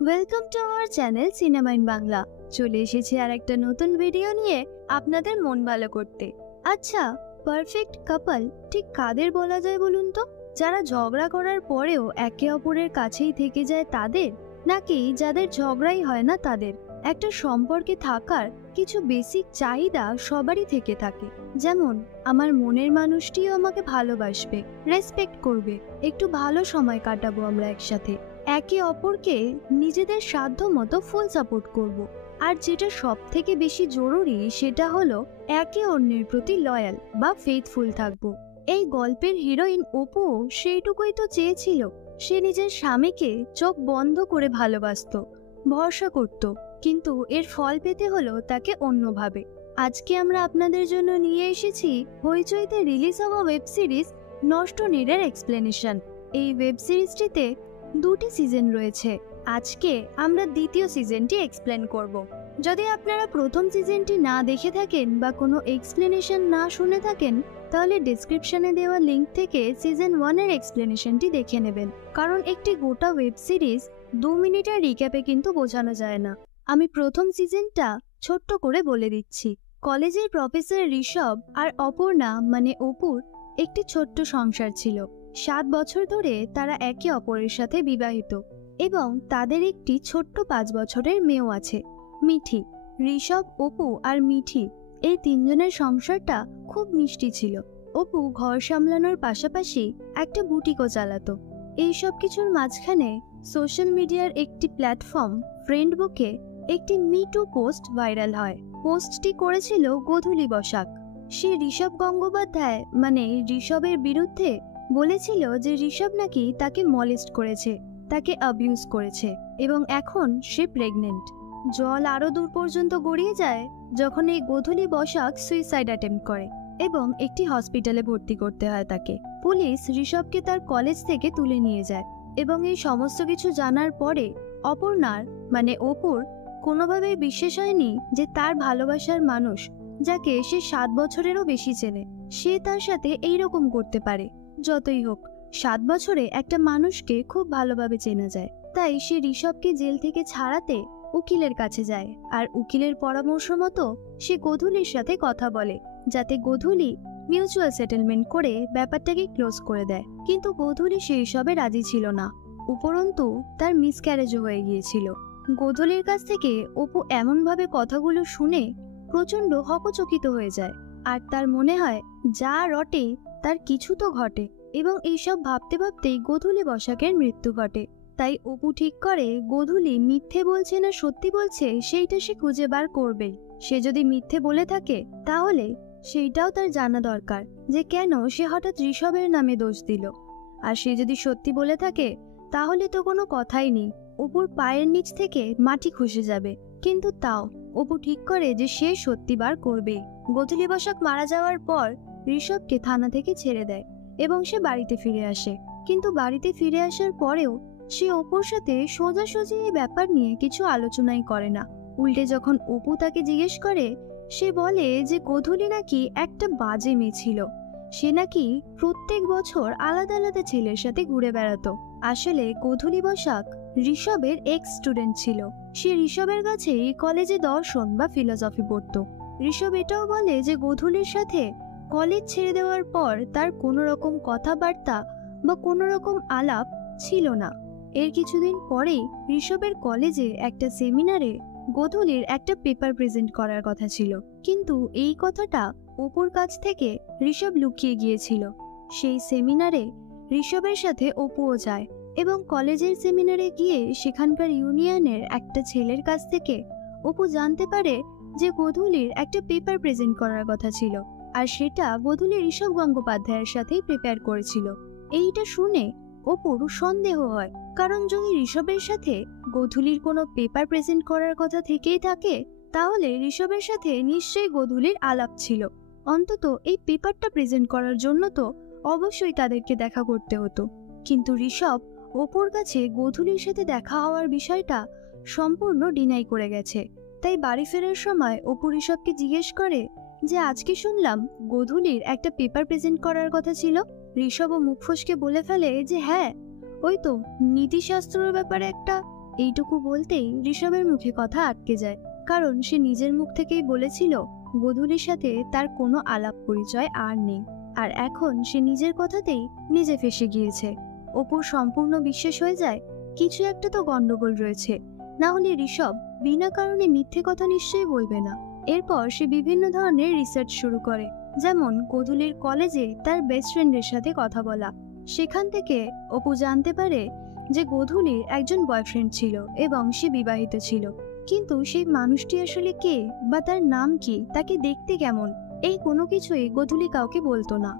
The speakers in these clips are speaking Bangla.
Welcome to our channel cinema in Bangla. চলে এসেছি আর একটা নতুন ভিডিও নিয়ে আপনাদের মন ভালো করতে। আচ্ছা, পারফেক্ট কাপল ঠিক কাদের বলা যায় বলুন তো? যারা ঝগড়া করার পরেও একে অপরের কাছেই থেকে যায় তাদের, নাকি যাদের ঝগড়াই হয় না তাদের? একটা সম্পর্কে থাকার কিছু বেসিক চাহিদা সবারই থেকে থাকে, যেমন আমার মনের মানুষটিও আমাকে ভালোবাসবে, রেসপেক্ট করবে, একটু ভালো সময় কাটাবো আমরা একসাথে, একে অপরকে নিজেদের সাধ্য মতো ফুল সাপোর্ট করব। আর যেটা সব থেকে বেশি জরুরি সেটা হলো একে অন্যের প্রতি লয়াল বা ফেথফুল থাকবো। এই গল্পের হিরোইন অপু সেইটুকুই তো চেয়েছিল। সে নিজের স্বামীকে চোখ বন্ধ করে ভালোবাসতো, ভরসা করত, কিন্তু এর ফল পেতে হলো তাকে অন্যভাবে। আজকে আমরা আপনাদের জন্য নিয়ে এসেছি হইচইতে রিলিজ হওয়া ওয়েব সিরিজ নষ্ট নীড়ের এক্সপ্লেনেশন। এই ওয়েব সিরিজটিতে 2টি সিজন রয়েছে। আজকে আমরা দ্বিতীয় সিজনটি এক্সপ্লেন করব। যদি আপনারা প্রথম সিজনটি না দেখে থাকেন বা কোনো এক্সপ্লেনেশন না শুনে থাকেন, তাহলে ডেসক্রিপশনে দেওয়া লিংক থেকে সিজন 1 এর এক্সপ্লেনেশনটি দেখে নেবেন, কারণ একটি গোটা ওয়েব সিরিজ 2 মিনিটের রিক্যাপে কিন্তু বোঝানো যায় না। আমি প্রথম সিজনটা ছোট্ট করে বলে দিচ্ছি। কলেজের প্রফেসর ঋষভ আর অপর্ণা মানে অপুর একটি ছোট্ট সংসার ছিল। 7 বছর ধরে তারা একে অপরের সাথে বিবাহিত এবং তাদের একটি ছোট্ট 5 বছরের মেয়েও আছে, মিঠি। ঋষভ, অপু আর মিঠি এই তিনজনের সংসারটা খুব মিষ্টি ছিল। অপু ঘর সামলানোর পাশাপাশি একটা বুটিকও চালাতো। এই সব কিছুর মাঝখানে সোশ্যাল মিডিয়ার একটি প্ল্যাটফর্ম ফ্রেন্ডবুকে একটি মিটু পোস্ট ভাইরাল হয়। পোস্টটি করেছিল গোধূলি বসাক। সে ঋষভ গঙ্গোপাধ্যায় মানে ঋষভের বিরুদ্ধে বলেছিল যে ঋষভ নাকি তাকে মলেস্ট করেছে, তাকে অ্যাবিউজ করেছে এবং এখন সে প্রেগনেন্ট। জল আরো দূর পর্যন্ত গড়িয়ে যায় যখন এই গোধূলি বসাক সুইসাইড অ্যাটেম্প্ট করে এবং একটি হসপিটালে ভর্তি করতে হয় তাকে। পুলিশ ঋষভকে তার কলেজ থেকে তুলে নিয়ে যায় এবং এই সমস্ত কিছু জানার পরে অপর্ণার মানে অপুর কোনোভাবেই বিশ্বাস হয়নি যে তার ভালোবাসার মানুষ, যাকে সে 7 বছরেরও বেশি চেনে, সে তার সাথে এইরকম করতে পারে। যতই হোক, 7 বছরে একটা মানুষকে খুব ভালোভাবে চেনা যায়। তাই সে ঋষভকে জেল থেকে ছাড়াতে উকিলের কাছে যায় আর উকিলের পরামর্শ মতো সে গোধূলির সাথে কথা বলে, যাতে গোধূলি মিউচুয়াল সেটেলমেন্ট করে ব্যাপারটাকে ক্লোজ করে দেয়। কিন্তু গোধূলি সেই সবে রাজি ছিল না, উপরন্তু তার মিসক্যারেজও হয়ে গিয়েছিল। গোধূলির কাছ থেকে অপু এমনভাবে কথাগুলো শুনে প্রচন্ড হকচকিত হয়ে যায় আর তার মনে হয় যা রটে তার কিছু তো ঘটে, এবং এইসব ভাবতে ভাবতেই গোধূলি বসাকের মৃত্যু ঘটে। তাই অপু ঠিক করে গোধূলি মিথ্যে বলছে না সত্যি বলছে সেইটা সে খুঁজে বার করবে। সে যদি মিথ্যে বলে থাকে তাহলে সেইটাও তার জানা দরকার যে কেন সে হঠাৎ ঋষভের নামে দোষ দিল। আর সে যদি সত্যি বলে থাকে তাহলে তো কোনো কথাই নেই, অপুর পায়ের নিচ থেকে মাটি খসে যাবে। কিন্তু তাও অপু ঠিক করে যে সে সত্যি বার করবে। গোধূলি বসাক মারা যাওয়ার পর ঋষভকে থানা থেকে ছেড়ে দেয় এবং সে বাড়িতে ফিরে আসে। কিন্তু বাড়িতে ফিরে আসার পরেও সে অপুর সাথে সোজাসুজি এই ব্যাপার নিয়ে কিছু আলোচনাই করে না। উল্টে যখন অপু তাকে জিজ্ঞেস করে, সে বলে যে গোধূলি নাকি একটা বাজে মেয়ে ছিল, সে নাকি প্রত্যেক বছর আলাদা আলাদা ছেলের সাথে ঘুরে বেড়াতো। আসলে গোধূলি বসাক ঋষভের এক্স স্টুডেন্ট ছিল। সে ঋষভের কাছেই কলেজে দর্শন বা ফিলোসফি পড়তো। ঋষভ এটাও বলে যে গোধূলির সাথে কলেজ ছেড়ে দেওয়ার পর তার কোনো রকম কথাবার্তা বা কোনো রকম আলাপ ছিল না। এর কিছুদিন পরেই ঋষভের কলেজে একটা সেমিনারে গোধূলির একটা পেপার প্রেজেন্ট করার কথা ছিল, কিন্তু এই কথাটা অপুর কাছ থেকে ঋষভ লুকিয়ে গিয়েছিল। সেই সেমিনারে ঋষভের সাথে অপুও যায় এবং কলেজের সেমিনারে গিয়ে সেখানকার ইউনিয়নের একটা ছেলের কাছ থেকে অপু জানতে পারে যে গোধূলির একটা পেপার প্রেজেন্ট করার কথা ছিল, আর সেটা গোধূলি ঋষভ গঙ্গোপাধ্যায়ের সাথেই প্রিপেয়ার করেছিল। এইটা শুনে অপুর সন্দেহ হয়, কারণ যদি ঋষভের সাথে গোধূলির কোনো পেপার প্রেজেন্ট করার কথা থেকেই থাকে তাহলে ঋষভের সাথে নিশ্চয়ই গোধূলির আলাপ ছিল। অন্তত এই পেপারটা প্রেজেন্ট করার জন্য তো অবশ্যই তাদেরকে দেখা করতে হতো। কিন্তু ঋষভ অপুর কাছে গোধূলির সাথে দেখা হওয়ার বিষয়টা সম্পূর্ণ ডিনাই করে গেছে। তাই বাড়ি ফেরার সময় অপু ঋষভকে জিজ্ঞেস করে যে আজকে শুনলাম গোধূলির একটা পেপার প্রেজেন্ট করার কথা ছিল। ঋষভও মুখ ফসকে বলে ফেলে যে হ্যাঁ, ওই তো নীতিশাস্ত্রের ব্যাপারে একটা এইটুকু বলতেই ঋষভের মুখে কথা আটকে যায়, কারণ সে নিজের মুখ থেকেই বলেছিল গোধূলির সাথে তার কোনো আলাপ পরিচয় আর নেই। আর এখন সে নিজের কথাতেই নিজে ফেঁসে গিয়েছে। অপুর সম্পূর্ণ বিশ্বাস হয়ে যায় কিছু একটা তো গন্ডগোল রয়েছে, না হলে ঋষভ বিনা কারণে মিথ্যে কথা নিশ্চয়ই বলবে না। এরপর সে বিভিন্ন ধরনের রিসার্চ শুরু করে, যেমন গোধূলির কলেজে তার বেস্ট ফ্রেন্ডের সাথে কথা বলা। সেখান থেকে অপু জানতে পারে যে গোধূলির একজন বয়ফ্রেন্ড ছিল এবং সে বিবাহিত ছিল, কিন্তু সেই মানুষটি আসলে কে বা তার নাম কি, তাকে দেখতে কেমন, এই কোনো কিছুই গোধূলি কাউকে বলতো না।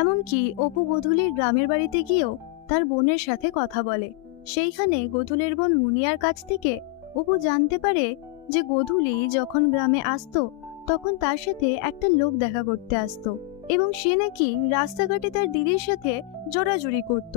এমনকি অপু গোধূলির গ্রামের বাড়িতে গিয়েও তার বোনের সাথে কথা বলে। সেইখানে গোধূলির বোন মুনিয়ার কাছ থেকে অপু জানতে পারে যে গোধূলি যখন গ্রামে আসতো তখন তার সাথে একটা লোক দেখা করতে আসতো এবং সে নাকি রাস্তাঘাটে তার দিদির সাথে জোড়াজুড়ি করত।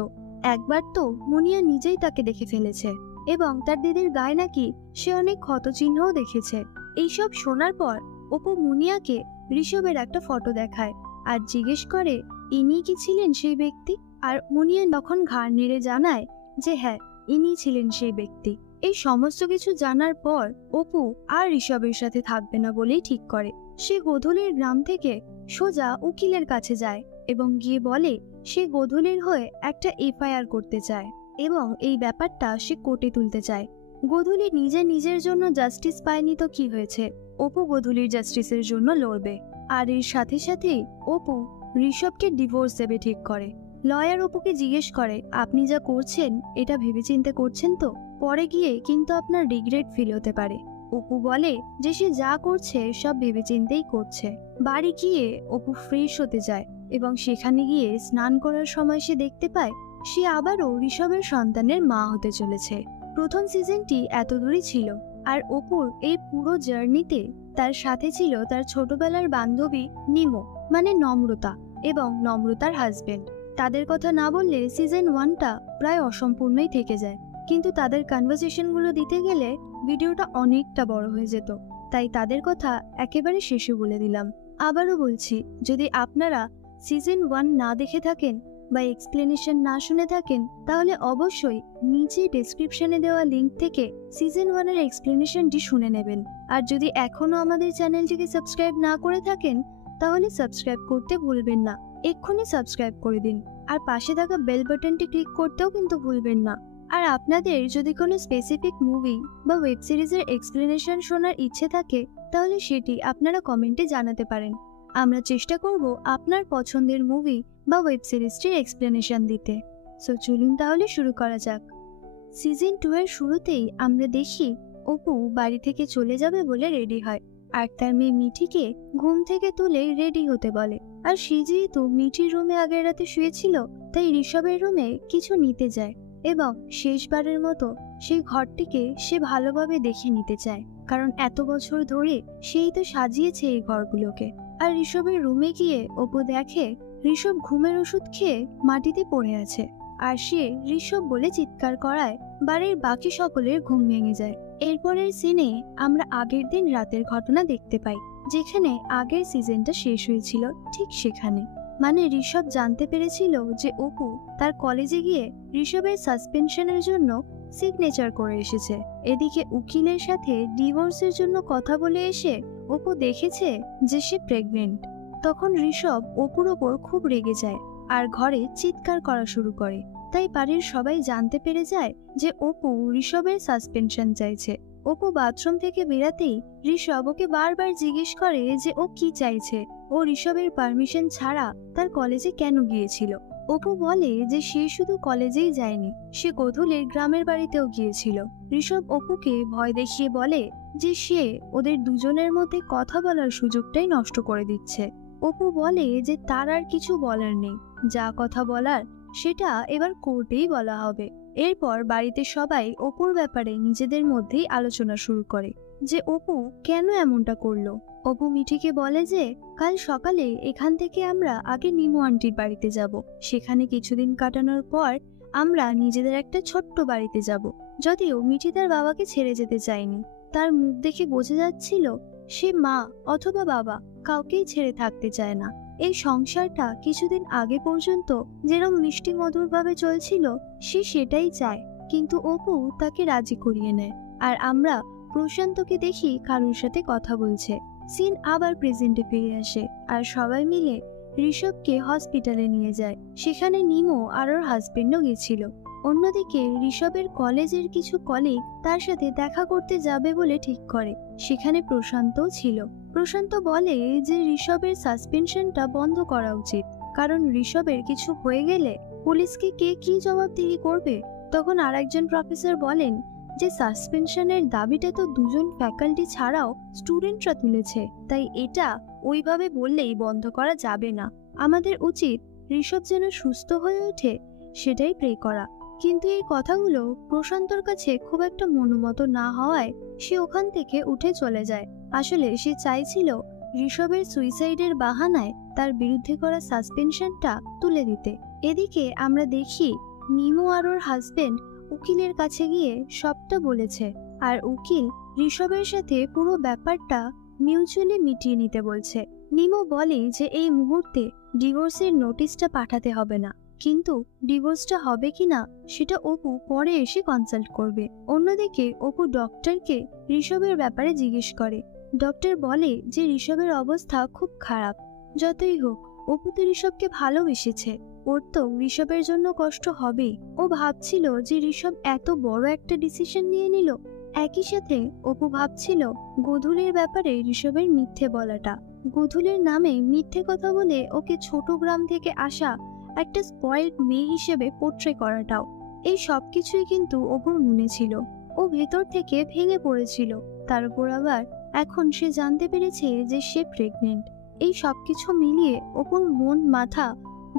একবার তো মুনিয়া নিজেই তাকে দেখে ফেলেছে এবং তার দিদির গায়ে নাকি সে অনেক ক্ষতচিহ্নও দেখেছে। এইসব শোনার পর অপু মুনিয়াকে ঋষভের একটা ফটো দেখায় আর জিজ্ঞেস করে ইনি কি ছিলেন সেই ব্যক্তি। আর মুনিয়া তখন ঘাড় নেড়ে জানায় যে হ্যাঁ, ইনি ছিলেন সেই ব্যক্তি। এই সমস্ত কিছু জানার পর অপু আর ঋষভের সাথে থাকবে না বলেই ঠিক করে। সে গোধূলির গ্রাম থেকে সোজা উকিলের কাছে যায় এবং গিয়ে বলে সে গোধূলির হয়ে একটা এফআইআর করতে চায় এবং এই ব্যাপারটা সে কোর্টে তুলতে চায়। গোধূলি নিজের জন্য জাস্টিস পায়নি তো কি হয়েছে, অপু গোধূলির জাস্টিসের জন্য লড়বে। আর এর সাথে সাথেই অপু ঋষভকে ডিভোর্স দেবে ঠিক করে। লয়ার অপুকে জিজ্ঞেস করে আপনি যা করছেন এটা ভেবেচিন্তে করছেন তো, পরে গিয়ে কিন্তু আপনার রিগ্রেট ফিল হতে পারে। অপু বলে যে সে যা করছে সব ভেবেচিন্তেই করছে। বাড়ি গিয়ে অপু ফ্রেশ হতে যায় এবং সেখানে গিয়ে স্নান করার সময় সে দেখতে পায় সে আবারও ঋষভের সন্তানের মা হতে চলেছে। প্রথম সিজনটি এত দূরই ছিল, আর অপুর এই পুরো জার্নিতে তার সাথে ছিল তার ছোটবেলার বান্ধবী নিমো, মানে নম্রতা, এবং নম্রতার হাজবেন্ড। তাদের কথা না বললে সিজন 1টা প্রায় অসম্পূর্ণই থেকে যায়, কিন্তু তাদের কনভারসেশনগুলো দিতে গেলে ভিডিওটা অনেকটা বড় হয়ে যেত, তাই তাদের কথা একেবারে শেষে বলে দিলাম। আবারও বলছি, যদি আপনারা সিজন 1 না দেখে থাকেন বা এক্সপ্লেনেশন না শুনে থাকেন তাহলে অবশ্যই নিচে ডেসক্রিপশনে দেওয়া লিঙ্ক থেকে সিজন 1 এর এক্সপ্লেনেশনটি শুনে নেবেন। আর যদি এখনো আমাদের চ্যানেলটিকে সাবস্ক্রাইব না করে থাকেন তাহলে সাবস্ক্রাইব করতে ভুলবেন না, এক্ষুনি সাবস্ক্রাইব করে দিন। আর পাশে থাকা বেল বাটনটি ক্লিক করতেও কিন্তু ভুলবেন না। আর আপনাদের যদি কোনো স্পেসিফিক মুভি বা ওয়েব সিরিজের এক্সপ্লেনেশন শোনার ইচ্ছে থাকে তাহলে সেটি আপনারা কমেন্টে জানাতে পারেন। আমরা চেষ্টা করব আপনার পছন্দের মুভি বা ওয়েব সিরিজটির এক্সপ্লেনেশন দিতে। সো চলুন তাহলে শুরু করা যাক। সিজন 2 এর শুরুতেই আমরা দেখি অপু বাড়ি থেকে চলে যাবে বলে রেডি হয় আর তার মেয়ে মিঠিকে ঘুম থেকে তুলে রেডি হতে বলে। আর সে যেহেতু মিঠির রুমে আগের রাতে শুয়েছিল তাই ঋষভের রুমে কিছু নিতে যায় এবং শেষবারের মতো সেই ঘরটিকে সে ভালোভাবে দেখে নিতে চায়, কারণ এত বছর ধরে সেই তো সাজিয়েছে এই ঘরগুলোকে। আর ঋষভের রুমে গিয়ে অপু দেখে ঋষভ ঘুমের ওষুধ খেয়ে মাটিতে পড়ে আছে, আর সে ঋষভ বলে চিৎকার করায় বাড়ির বাকি সকলের ঘুম ভেঙে যায়। এরপরের সিনে আমরা আগের দিন রাতের ঘটনা দেখতে পাই, যেখানে আগের সিজনটা শেষ হয়েছিল ঠিক সেখানে। মানে ঋষভ জানতে পেরেছিল যে অপু তার কলেজে গিয়ে ঋষভের সাসপেনশনের জন্য সিগনেচার করে এসেছে। এদিকে উকিলের সাথে ডিভোর্সের জন্য কথা বলে এসে অপু দেখেছে যে সে প্রেগনেন্ট। তখন ঋষভ অপুর ওপর খুব রেগে যায় আর ঘরে চিৎকার করা শুরু করে। তাই বাড়ির সবাই জানতে পেরে যায় যে অপু ঋষভের সাসপেনশন চাইছে। অপু বাথরুম থেকে বেরাতেই ঋষভ ওকে বারবার জিজ্ঞেস করে যে ও কি চাইছে, ও ঋষভের পারমিশন ছাড়া তার কলেজে কেন গিয়েছিল। অপু বলে যে সে শুধু কলেজেই যায়নি, সে গোধূলির গ্রামের বাড়িতেও গিয়েছিল। ঋষভ অপুকে ভয় দেখিয়ে বলে যে সে ওদের দুজনের মধ্যে কথা বলার সুযোগটাই নষ্ট করে দিচ্ছে। অপু বলে যে তার আর কিছু বলার নেই, যা কথা বলার সেটা এবার কোর্টেই বলা হবে। এরপর বাড়িতে সবাই অপুর ব্যাপারে নিজেদের মধ্যেই আলোচনা শুরু করে যে অপু কেন এমনটা করলো। অপু মিঠিকে বলে যে কাল সকালে এখান থেকে আমরা আগে নিমু আন্টির বাড়িতে যাব, সেখানে কিছুদিন কাটানোর পর আমরা নিজেদের একটা ছোট্ট বাড়িতে যাব। যদিও মিঠি তার বাবাকে ছেড়ে যেতে চায়নি, তার মুখ দেখে বোঝা যাচ্ছিল সে মা অথবা বাবা কাউকেই ছেড়ে থাকতে চায় না। এই সংসারটা কিছুদিন আগে পর্যন্ত যেরকম মিষ্টি মধুর ভাবে চলছিল সে সেটাই চায়, কিন্তু অপু তাকে রাজি করিয়ে নেয়। আর আমরা প্রশান্তকে দেখি কারোর সাথে কথা বলছে। সিন আবার প্রেজেন্টে ফিরে আসে আর সবাই মিলে ঋষভকে হসপিটালে নিয়ে যায়। সেখানে নিমো আর ওর হাজবেন্ডও গেছিল। অন্যদিকে ঋষভের কলেজের কিছু কলিগ তার সাথে দেখা করতে যাবে বলে ঠিক করে। সেখানে প্রশান্তও ছিল। প্রশান্ত বলে যে ঋষভের সাসপেনশনটা বন্ধ করা উচিত, কারণ ঋষভের কিছু হয়ে গেলে পুলিশকে কে কি জবাবদিহি করবে। তখন আরেকজন প্রফেসর বলেন যে সাসপেনশনের দাবিটা তো দুজন ফ্যাকাল্টি ছাড়াও স্টুডেন্টরা তুলেছে, তাই এটা ওইভাবে বললেই বন্ধ করা যাবে না। আমাদের উচিত ঋষভ যেন সুস্থ হয়ে ওঠে সেটাই প্রে করা। কিন্তু এই কথাগুলো প্রশান্তর কাছে খুব একটা মনোমত না হওয়ায় সে ওখান থেকে উঠে চলে যায়। আসলে সে চাইছিল ঋষভের সুইসাইডের বাহানায় তার বিরুদ্ধে করা সাসপেনশনটা তুলে দিতে। এদিকে আমরা দেখি নিমো আর ওর হাজবেন্ড উকিলের কাছে গিয়ে সবটা বলেছে, আর উকিল ঋষভের সাথে পুরো ব্যাপারটা মিউচুয়ালি মিটিয়ে নিতে বলছে। নিমো বলে যে এই মুহূর্তে ডিভোর্সের নোটিশটা পাঠাতে হবে না, কিন্তু ডিভোর্সটা হবে কিনা সেটা অপু পরে এসে কনসাল্ট করবে। অন্যদিকে অপু ডক্টরকে ঋষভের ব্যাপারে জিজ্ঞেস করে। ডক্টর বলে যে ঋষভের অবস্থা খুব খারাপ। যতই হোক অপু তো ঋষভকে ভালোবেসেছে, ওর তো ঋষভের জন্য কষ্ট হবেই। ও ভাবছিল যে ঋষভ এত বড় একটা ডিসিশন নিয়ে নিল। একই সাথে অপু ভাবছিল গোধূলির ব্যাপারে ঋষভের মিথ্যে বলাটা, গোধূলির নামে মিথ্যে কথা বলে ওকে ছোট গ্রাম থেকে আসা একটা স্পয়েলড মেয়ে হিসেবে পোট্রে করাটাও। এই সবকিছুই কিন্তু অপুর মনে ছিল। ও ভেতর থেকে ভেঙে পড়েছিল। তার উপর আবার এখন সে জানতে পেরেছে যে সে প্রেগনেন্ট। এই সবকিছু মিলিয়ে অপুর মন মাথা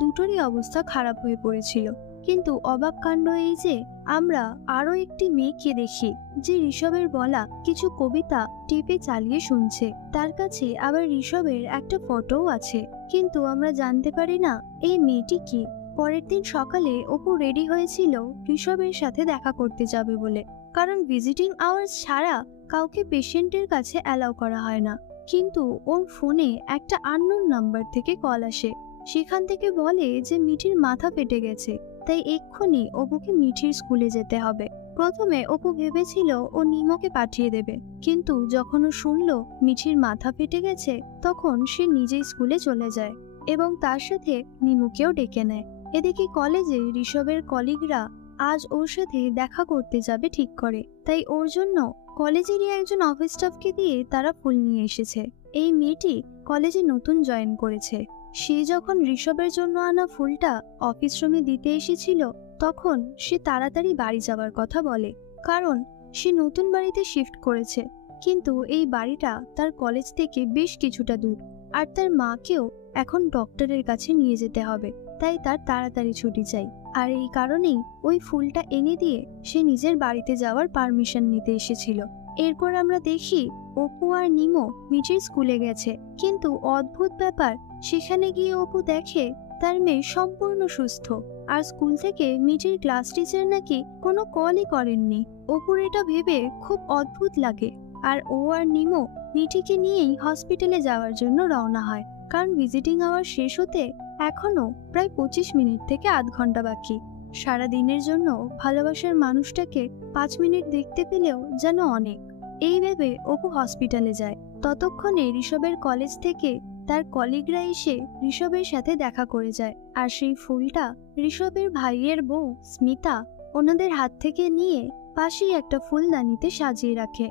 দুটোরই অবস্থা খারাপ হয়ে পড়েছিল। কিন্তু অবাক কাণ্ড এই যে আমরা আরো একটি মেয়েকে দেখি যে ঋষভের বলা কিছু কবিতা টেপে চালিয়ে শুনছে। তার কাছে আবার ঋষভের একটা ফটোও আছে, কিন্তু আমরা জানতে পারি না এই মেয়েটি কি। পরের দিন সকালে অপু রেডি হয়েছিল ঋষভের সাথে দেখা করতে যাবে বলে, কারণ ভিজিটিং আওয়ার্স ছাড়া কাউকে পেশেন্টের কাছে অ্যালাউ করা হয় না। কিন্তু ওর ফোনে একটা আননোন নাম্বার থেকে কল আসে। সেখান থেকে বলে যে মিঠির মাথা ফেটে গেছে, তাই এক্ষুনি অপুকে মিঠির স্কুলে যেতে হবে। প্রথমে অপু ভেবেছিল ও নিমোকে পাঠিয়ে দেবে, কিন্তু যখন ও শুনল মিঠির মাথা ফেটে গেছে তখন সে নিজেই স্কুলে চলে যায় এবং তার সাথে নিমোকেও ডেকে নেয়। এদিকে কলেজে ঋষভের কলিগরা আজ ওর সাথে দেখা করতে যাবে ঠিক করে, তাই ওর জন্য কলেজেরই একজন অফিস স্টাফকে দিয়ে তারা ফুল নিয়ে এসেছে। এই মেয়েটি কলেজে নতুন জয়েন করেছে। সে যখন ঋষভের জন্য আনা ফুলটা অফিস রুমে দিতে এসেছিল তখন সে তাড়াতাড়ি বাড়ি যাওয়ার কথা বলে, কারণ সে নতুন বাড়িতে শিফট করেছে। কিন্তু এই বাড়িটা তার কলেজ থেকে বেশ কিছুটা দূর, আর তার মাকেও এখন ডক্টরের কাছে নিয়ে যেতে হবে, তাই তার তাড়াতাড়ি ছুটি চাই। আর এই কারণেই ওই ফুলটা এনে দিয়ে সে নিজের বাড়িতে যাওয়ার পারমিশন নিতে এসেছিল। এরপর আমরা দেখি অপু আর নিমো মিঠির স্কুলে গেছে, কিন্তু অদ্ভুত ব্যাপার, সেখানে গিয়ে অপু দেখে তার মেয়ে সম্পূর্ণ সুস্থ। আর স্কুল থেকে মিঠির ক্লাস টিচার নাকি কোনো কলই করেননি। অপুর এটা ভেবে খুব অদ্ভুত লাগে। আর ও আর নিমো মিঠিকে নিয়েই হসপিটালে যাওয়ার জন্য রওনা হয়, কারণ ভিজিটিং আওয়ার শেষ হতে এখনো প্রায় 25 মিনিট থেকে আধ ঘন্টা বাকি। সারা দিনের জন্য ভালোবাসার মানুষটাকে 5 মিনিট দেখতে পেলেও যেন অনেক। এই ভেবে অপু হসপিটালে যায়। ততক্ষণে ঋষভের কলেজ থেকে তার কলিগরা এসে ঋষভের সাথে দেখা করে যায়, আর সেই ফুলটা ঋষভের ভাইয়ের বউ স্মিতা ওনাদের হাত থেকে নিয়ে পাশেই একটা ফুলদানিতে সাজিয়ে রাখে।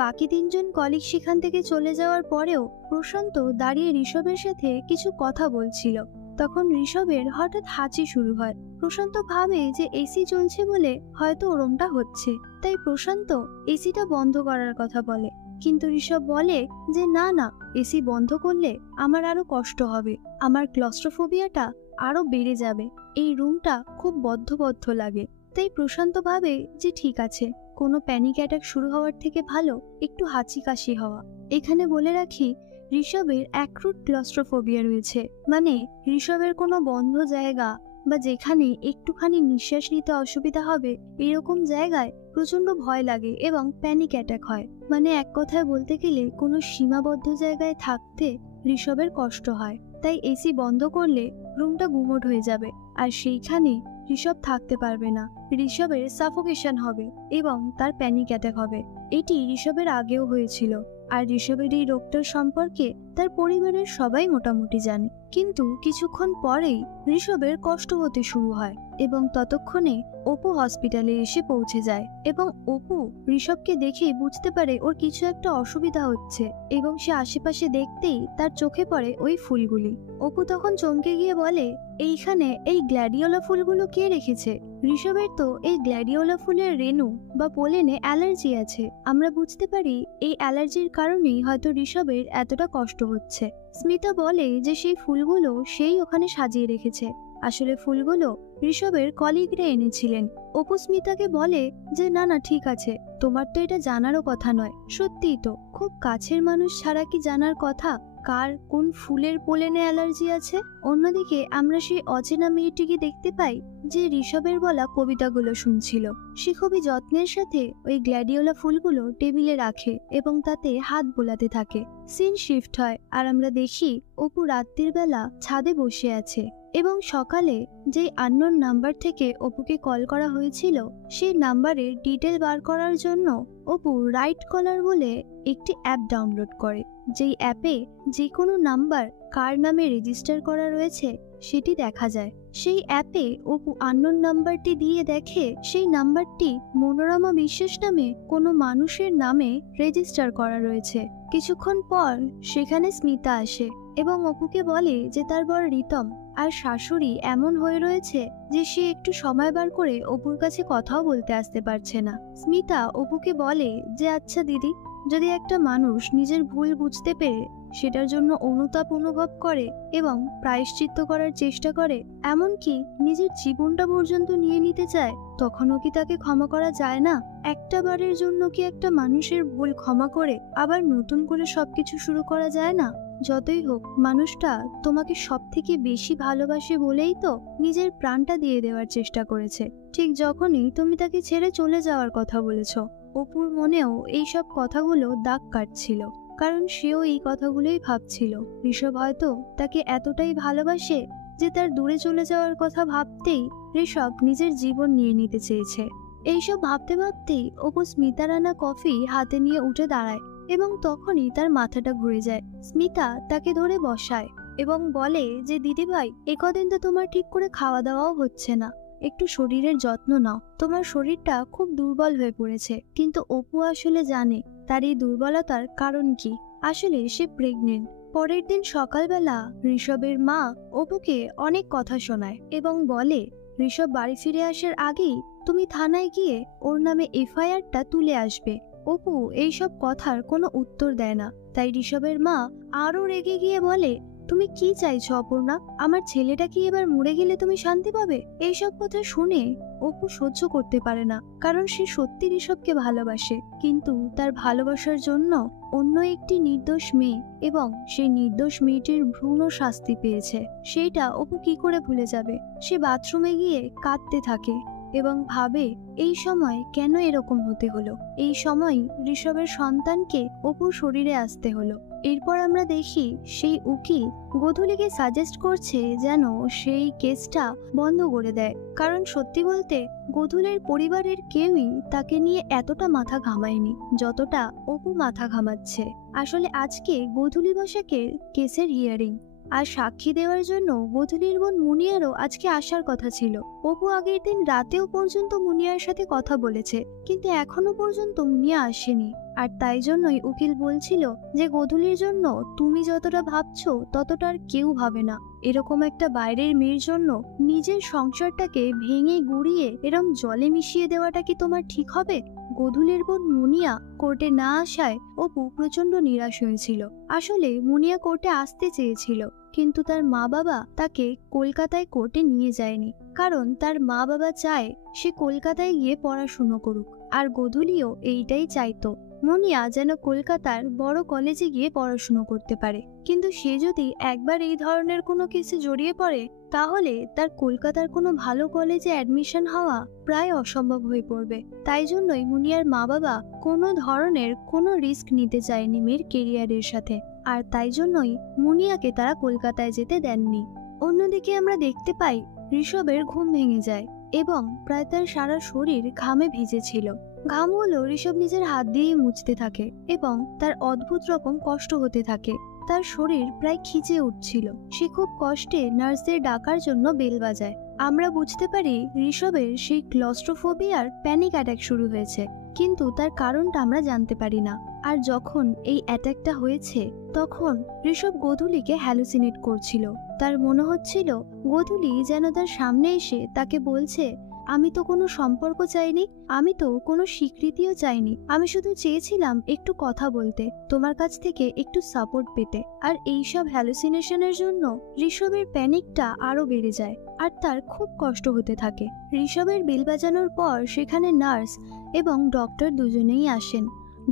বাকি 3 জন কলিগ সেখান থেকে চলে যাওয়ার পরেও প্রশান্ত দাঁড়িয়ে ঋষভের সাথে কিছু কথা বলছিল। তখন ঋষভের হঠাৎ হাঁচি শুরু হয়। প্রশান্ত ভাবে যে এসি চলছে বলে হয়তো ওরমটা হচ্ছে, তাই প্রশান্ত এসিটা বন্ধ করার কথা বলে। কিন্তু ঋষভ বলে যে না না, এসি বন্ধ করলে আমার আরো কষ্ট হবে, আমার ক্লস্ট্রোফোবিয়াটা আরো বেড়ে যাবে, এই রুমটা খুব বদ্ধ লাগে। তাই প্রশান্ত ভাবে যে ঠিক আছে, কোনো প্যানিক অ্যাটাক শুরু হওয়ার থেকে ভালো একটু হাঁচি কাশি হওয়া। এখানে বলে রাখি ঋষভের অ্যাক্রুট ক্লস্ট্রোফোবিয়া রয়েছে, মানে ঋষভের কোনো বন্ধ জায়গা বা যেখানে একটুখানি নিঃশ্বাস নিতে অসুবিধা হবে এরকম জায়গায় প্রচন্ড ভয় লাগে এবং প্যানিক অ্যাটাক হয়। মানে এক কথায় বলতে গেলে কোনো সীমাবদ্ধ জায়গায় থাকতে ঋষভের কষ্ট হয়। তাই এসি বন্ধ করলে রুমটা গুমোট হয়ে যাবে, আর সেইখানে ঋষভ থাকতে পারবে না, ঋষভের সাফোকেশন হবে এবং তার প্যানিক অ্যাটাক হবে। এটি ঋষভের আগেও হয়েছিল, আর ঋষভের এই রোগটার সম্পর্কে তার পরিবারের সবাই মোটামুটি জানে। কিন্তু কিছুক্ষণ পরেই ঋষভের কষ্ট হতে শুরু হয় এবং ততক্ষণে অপু হসপিটালে এসে পৌঁছে যায় এবং অপু ঋষভকে দেখে বুঝতে পারে ওর কিছু একটা অসুবিধা হচ্ছে এবং সে আশেপাশে দেখতেই তার চোখে পড়ে ওই ফুলগুলি। অপু তখন চমকে গিয়ে বলে, এইখানে এই গ্ল্যাডিওলা ফুলগুলো কে রেখেছে? ঋষভের তো এই গ্ল্যাডিওলা ফুলের রেণু বা পোলেনে অ্যালার্জি আছে। আমরা বুঝতে পারি এই অ্যালার্জির কারণেই হয়তো ঋষভের এতটা কষ্ট হচ্ছে। স্মিতা বলে যে সেই ফুলগুলো সেই ওখানে সাজিয়ে রেখেছে। আসলে ফুলগুলো ঋষভের কলিগরা এনেছিলেন। অপু স্মিতাকে বলে যে না না ঠিক আছে, তোমার তো এটা জানারও কথা নয়। সত্যিই তো, খুব কাছের মানুষ ছাড়া কি জানার কথা কার কোন ফুলের পোলেনে অ্যালার্জি আছে? অন্যদিকে আমরা সেই অচেনা মেয়েটিকে দেখতে পাই যে ঋষভের বলা কবিতাগুলো শুনছিল। সে খুবই যত্নের সাথে ওই গ্ল্যাডিওলা ফুলগুলো টেবিলে রাখে এবং তাতে হাত বোলাতে থাকে। সিন শিফট হয় আর আমরা দেখি অপু রাত্রির বেলা ছাদে বসে আছে এবং সকালে যে আননোন নাম্বার থেকে অপুকে কল করা হয়েছিল সেই নাম্বারের ডিটেল বার করার জন্য অপু রাইট কলার বলে একটি অ্যাপ ডাউনলোড করে। যেই অ্যাপে যে কোনো নাম্বার কার নামে রেজিস্টার করা রয়েছে সেটি দেখা যায়। সেই অ্যাপে অপু আননোন নাম্বারটি দিয়ে দেখে সেই নাম্বারটি মনোরমা বিশ্বাস নামে কোনো মানুষের নামে রেজিস্টার করা রয়েছে। কিছুক্ষণ পর সেখানে স্মিতা আসে এবং অপুকে বলে যে তার বর রিতম আর শাশুড়ি এমন হয়ে রয়েছে যে সে একটু সময় বার করে অপুর কাছে কথাও বলতে আসতে পারছে না। স্মিতা অপুকে বলে যে আচ্ছা দিদি, যদি একটা মানুষ নিজের ভুল বুঝতে পেরে সেটার জন্য অনুতাপ অনুভব করে এবং প্রায়শ্চিত্ত করার চেষ্টা করে, এমনকি নিজের জীবনটা পর্যন্ত নিয়ে নিতে চায়, তখনও কি তাকে ক্ষমা করা যায় না? একটা বারের জন্য কি একটা মানুষের ভুল ক্ষমা করে আবার নতুন করে সবকিছু শুরু করা যায় না? যতই হোক, মানুষটা তোমাকে সব থেকে বেশি ভালোবাসে বলেই তো নিজের প্রাণটা দিয়ে দেওয়ার চেষ্টা করেছে, ঠিক যখনই তুমি তাকে ছেড়ে চলে যাওয়ার কথা বলেছ। অপুর মনেও এইসব কথাগুলো দাগ কাটছিল, কারণ সেও এই কথাগুলোই ভাবছিল। ঋষভ হয়তো তাকে এতটাই ভালোবাসে যে তার দূরে চলে যাওয়ার কথা ভাবতেই ঋষভ নিজের জীবন নিয়ে নিতে চেয়েছে। এইসব ভাবতে ভাবতেই অপু স্মিতার আনা কফি হাতে নিয়ে উঠে দাঁড়ায় এবং তখনই তার মাথাটা ঘুরে যায়। স্মিতা তাকে ধরে বসায় এবং বলে যে দিদিভাই, একদিন তো তোমার ঠিক করে খাওয়া দাওয়াও হচ্ছে না, একটু শরীরের যত্ন নাও, তোমার শরীরটা খুব দুর্বল হয়ে পড়েছে। কিন্তু অপু আসলে জানে তার এই দুর্বলতার কারণ কি। আসলে সে প্রেগনেন্ট। পরের দিন সকালবেলা ঋষভের মা অপুকে অনেক কথা শোনায় এবং বলে ঋষভ বাড়ি ফিরে আসার আগেই তুমি থানায় গিয়ে ওর নামে এফআইআরটা তুলে আসবে। অপু এইসব কথার কোনো উত্তর দেয় না। তাই ঋষভের মা আরো রেগে গিয়ে বলে, তুমি কি চাইছো অপর্ণা? আমার ছেলেটা কি এবার মরে গেলে তুমি শান্তি পাবে? এইসব কথা শুনে অপু সহ্য করতে পারে না, কারণ সে সত্যি ঋষভকে ভালোবাসে, কিন্তু তার ভালোবাসার জন্য অন্য একটি নির্দোষ মেয়ে এবং সেই নির্দোষ মেয়েটির ভ্রূণ শাস্তি পেয়েছে, সেইটা অপু কি করে ভুলে যাবে? সে বাথরুমে গিয়ে কাঁদতে থাকে এবং ভাবে এই সময় কেন এরকম হতে হলো, এই সময় ঋষভের সন্তানকে অপুর শরীরে আসতে হলো। এরপর আমরা দেখি সেই উকিল গোধূলিকে সাজেস্ট করছে যেন সেই কেসটা বন্ধ করে দেয়, কারণ সত্যি বলতে গোধূলির পরিবারের কেউই তাকে নিয়ে এতটা মাথা ঘামায়নি যতটা অপু মাথা ঘামাচ্ছে। আসলে আজকে গোধূলি বসাকের কেসের হিয়ারিং, আর সাক্ষী দেওয়ার জন্য গোধূলির বোন মুনিয়ারও আজকে আসার কথা ছিল। অপু আগের দিন রাতেও পর্যন্ত মুনিয়ার সাথে কথা বলেছে, কিন্তু এখনো পর্যন্ত মুনিয়া আসেনি। আর তাই জন্যই উকিল বলছিল যে গোধূলির জন্য তুমি যতটা ভাবছো ততটা আর কেউ ভাবে না। এরকম একটা বাইরের মেয়ের জন্য নিজের সংসারটাকে ভেঙে গুড়িয়ে এরম জলে মিশিয়ে দেওয়াটা কি তোমার ঠিক হবে? গোধূলির বোন মুনিয়া কোর্টে না আসায় অপু প্রচন্ড নিরাশ হয়েছিল। আসলে মুনিয়া কোর্টে আসতে চেয়েছিল, কিন্তু তার মা বাবা তাকে কলকাতায় কোর্টে নিয়ে যায়নি, কারণ তার মা বাবা চায় সে কলকাতায় গিয়ে পড়াশুনো করুক, আর গোধূলিও এইটাই চাইতো মুনিয়া যেন কলকাতার বড় কলেজে গিয়ে পড়াশুনো করতে পারে। কিন্তু সে যদি একবার এই ধরনের কোনো কেসে জড়িয়ে পড়ে তাহলে তার কলকাতার কোনো ভালো কলেজে অ্যাডমিশন হওয়া প্রায় অসম্ভব হয়ে পড়বে। তাই জন্যই মুনিয়ার মা বাবা কোনো ধরনের কোনো রিস্ক নিতে চায়নি মেয়ের কেরিয়ারের সাথে, আর তাই জন্যই মুনিয়াকে তারা কলকাতায় যেতে দেননি। অন্যদিকে আমরা দেখতে পাই ঋষভের ঘুম ভেঙে যায় এবং প্রায় তার সারা শরীর ঘামে ভিজেছিল। ঘামগুলো ঋষভ নিজের হাত দিয়েই মুছতে থাকে এবং তার অদ্ভুত রকম কষ্ট হতে থাকে। তার শরীর প্রায় খিচে উঠছিল। সে খুব কষ্টে নার্সদের ডাকার জন্য বেল বাজায়। আমরা বুঝতে পারি ঋষভের সেই ক্লস্ট্রোফোবিয়ার প্যানিক অ্যাটাক শুরু হয়েছে, কিন্তু তার কারণটা আমরা জানতে পারি না। আর যখন এই অ্যাটাকটা হয়েছে তখন ঋষভ গোধূলিকে হ্যালুসিনেট করছিল। তার মনে হচ্ছিল গোধূলি যেন তার সামনে এসে তাকে বলছে, আমি তো কোনো সম্পর্ক চাইনি, আমি তো কোনো স্বীকৃতিও চাইনি, আমি শুধু চেয়েছিলাম একটু কথা বলতে, তোমার কাছ থেকে একটু সাপোর্ট পেতে। আর এইসব হ্যালুসিনেশনের জন্য ঋষভের প্যানিকটা আরো বেড়ে যায় আর তার খুব কষ্ট হতে থাকে। ঋষভের বেল বাজানোর পর সেখানে নার্স এবং ডক্টর দুজনেই আসেন।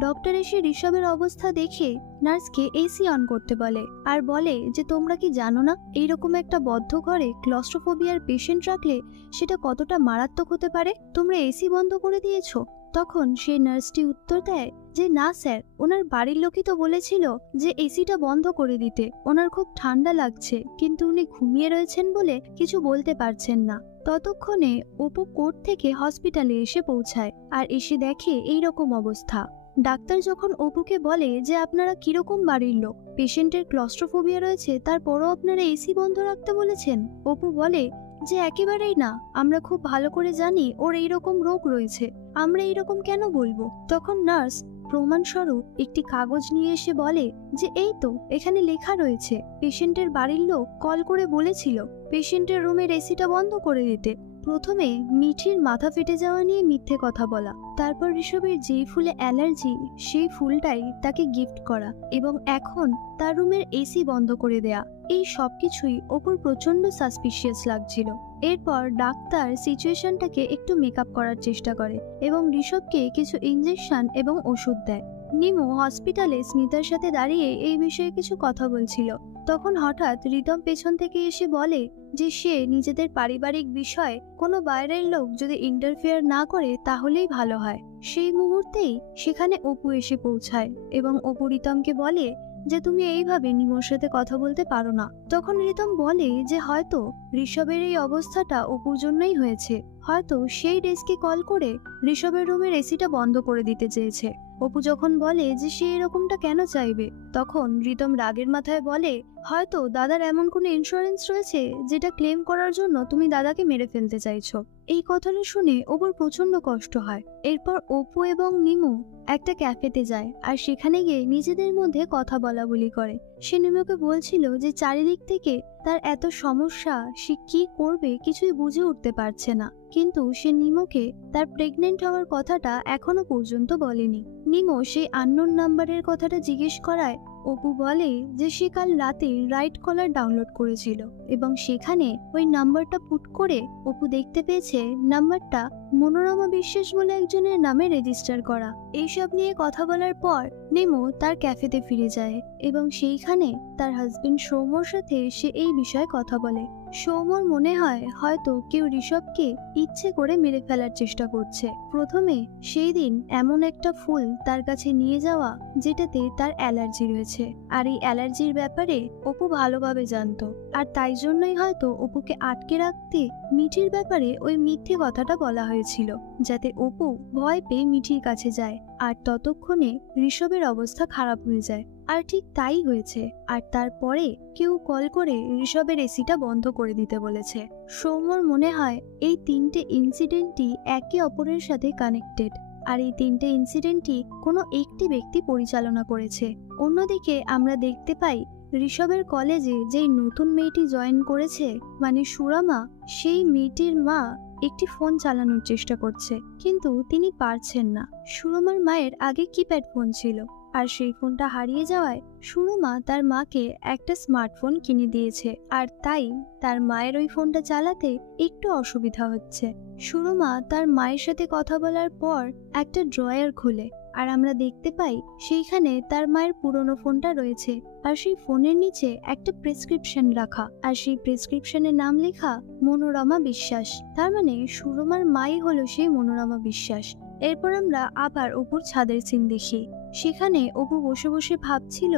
ডক্টর এসে ঋষভের অবস্থা দেখে নার্সকে এসি অন করতে বলে আর বলে যে তোমরা কি জানো না এইরকম একটা বদ্ধ ঘরে ক্লস্ট্রোফোবিয়ার পেশেন্ট রাখলে সেটা কতটা মারাত্মক হতে পারে, তোমরা এসি বন্ধ করে দিয়েছো। তখন সেই নার্সটি উত্তর দেয় যে না স্যার, ওনার বাড়ির লোকই তো বলেছিল যে এসিটা বন্ধ করে দিতে, ওনার খুব ঠান্ডা লাগছে কিন্তু উনি ঘুমিয়ে রয়েছেন বলে কিছু বলতে পারছেন না। ততক্ষণে অপু কোর্ট থেকে হসপিটালে এসে পৌঁছায় আর এসে দেখে এইরকম অবস্থা। ডাক্তার যখন অপুকে বলে যে আপনারা কিরকম বাড়ির লোক, পেশেন্টের ক্লস্ট্রোফোবিয়া রয়েছে তারপরও আপনারা এসি বন্ধ রাখতে বলেছেন, অপু বলে যে একেবারেই না, আমরা খুব ভালো করে জানি ওর এইরকম রোগ রয়েছে, আমরা এইরকম কেন বলবো। তখন নার্স প্রমাণস্বরূপ একটি কাগজ নিয়ে এসে বলে যে এই তো এখানে লেখা রয়েছে পেশেন্টের বাড়ির লোক কল করে বলেছিল পেশেন্টের রুমের এসিটা বন্ধ করে দিতে। প্রথমে মিঠির মাথা ফেটে যাওয়া নিয়ে মিথ্যে কথা বলা, তারপর ঋষভের যেই ফুলে অ্যালার্জি সেই ফুলটাই তাকে গিফট করা এবং এখন তার রুমের এসি বন্ধ করে দেয়া, এই সবকিছুই অপুর প্রচন্ড সাসপিশিয়াস লাগছিল। এরপর ডাক্তার সিচুয়েশনটাকে একটু মেকআপ করার চেষ্টা করে এবং ঋষভকে কিছু ইনজেকশন এবং ওষুধ দেয়। নিমু হসপিটালে স্মিতার সাথে দাঁড়িয়ে এই বিষয়ে কিছু কথা বলছিল। তখন হঠাৎ রিতম পেছন থেকে এসে বলে যে সে নিজেদের পারিবারিক বিষয়ে কোনো বাইরের লোক যদি ইন্টারফেয়ার না করে তাহলেই ভালো হয়। সেই মুহূর্তেই সেখানে অপু এসে পৌঁছায় এবং অপু রিতমকে বলে যে তুমি এইভাবে নিমোর সাথে কথা বলতে পারো না। তখন রিতম বলে যে হয়তো ঋষভের এই অবস্থাটা অপুর জন্যই হয়েছে, হয়তো সেই ডেস্কে কল করে ঋষভের রুমের এসিটা বন্ধ করে দিতে চেয়েছে। অপু যখন বলে যে সে এরকমটা কেন চাইবে, তখন রিতম রাগের মাথায় বলে হয়তো দাদার এমন কোনো ইন্স্যুরেন্স রয়েছে যেটা ক্লেম করার জন্য তুমি দাদাকে মেরে ফেলতে চাইছো। এই কথাটা শুনে অপুর প্রচন্ড কষ্ট হয়। এরপর অপু এবং নিমু একটা ক্যাফেতে যায় আর সেখানে গিয়ে নিজেদের মধ্যে কথা বলা বলি করে। সে নিমুকে বলছিল যে চারিদিক থেকে তার এত সমস্যা, সে কি করবে কিছুই বুঝে উঠতে পারছে না, কিন্তু সে নিমুকে তার প্রেগনেন্ট হওয়ার কথাটা এখনো পর্যন্ত বলেনি। নিমু সেই আননোন নাম্বারের কথাটা জিজ্ঞেস করায় অপু বলে যে সে কাল রাতে রাইট কলার ডাউনলোড করেছিল এবং সেখানে ওই নাম্বারটা পুট করে অপু দেখতে পেয়েছে নাম্বারটা মনোরমা বিশ্বাস বলে একজনের নামে রেজিস্টার করা। এইসব নিয়ে কথা বলার পর নিমু তার ক্যাফেতে ফিরে যায় এবং সেইখানে তার হাজবেন্ড সৌম্যর সাথে সে এই বিষয়ে কথা বলে। সৌম্যর মনে হয় হয়তো কেউ ঋষভকে ইচ্ছে করে মেরে ফেলার চেষ্টা করছে। প্রথমে সেই দিন এমন একটা ফুল তার কাছে নিয়ে যাওয়া যেটাতে তার অ্যালার্জি রয়েছে, আর এই অ্যালার্জির ব্যাপারে অপু ভালোভাবে জানতো, আর তাই জন্যই হয়তো অপুকে আটকে রাখতে মিঠির ব্যাপারে ওই মিথ্যে কথাটা বলা হয়েছিল, যাতে অপু ভয় পেয়ে মিঠির কাছে যায় আর ততক্ষণে ঋষভের অবস্থা খারাপ হয়ে যায়। আর ঠিক তাই হয়েছে। আর তারপরে কেউ কল করে ঋষভের এসিটা বন্ধ করে দিতে বলেছে। সৌম্যর মনে হয় এই তিনটে ইনসিডেন্টই একে অপরের সাথে কানেক্টেড, আর এই তিনটে ইনসিডেন্টই কোনো একটি ব্যক্তি পরিচালনা করেছে। অন্যদিকে আমরা দেখতে পাই ঋষভের কলেজে যেই নতুন মেয়েটি জয়েন করেছে মানে সুরমা, সেই মেয়েটির মা একটি ফোন চালানোর চেষ্টা করছে কিন্তু তিনি পারছেন না। সুরমার মায়ের আগে কিপ্যাড ফোন ছিল আর সেই ফোনটা হারিয়ে যাওয়ায় সুরমা তার মাকে একটা স্মার্টফোন কিনে দিয়েছে, আর তাই তার মায়ের ওই ফোনটা চালাতে একটু অসুবিধা হচ্ছে। সুরমা তার মায়ের সাথে কথা বলার পর একটা ড্রয়ার খুলে আর আমরা দেখতে পাই সেইখানে তার মায়ের পুরনো ফোনটা রয়েছে আর সেই ফোনের নিচে একটা প্রেসক্রিপশন রাখা, আর সেই প্রেসক্রিপশনের নাম লেখা মনোরমা বিশ্বাস। তার মানে সুরমার মাই হলো সেই মনোরমা বিশ্বাস। এরপর আমরা আবার অপুর ছাদের সিন দেখি। সেখানে অপু বসে বসে ভাবছিল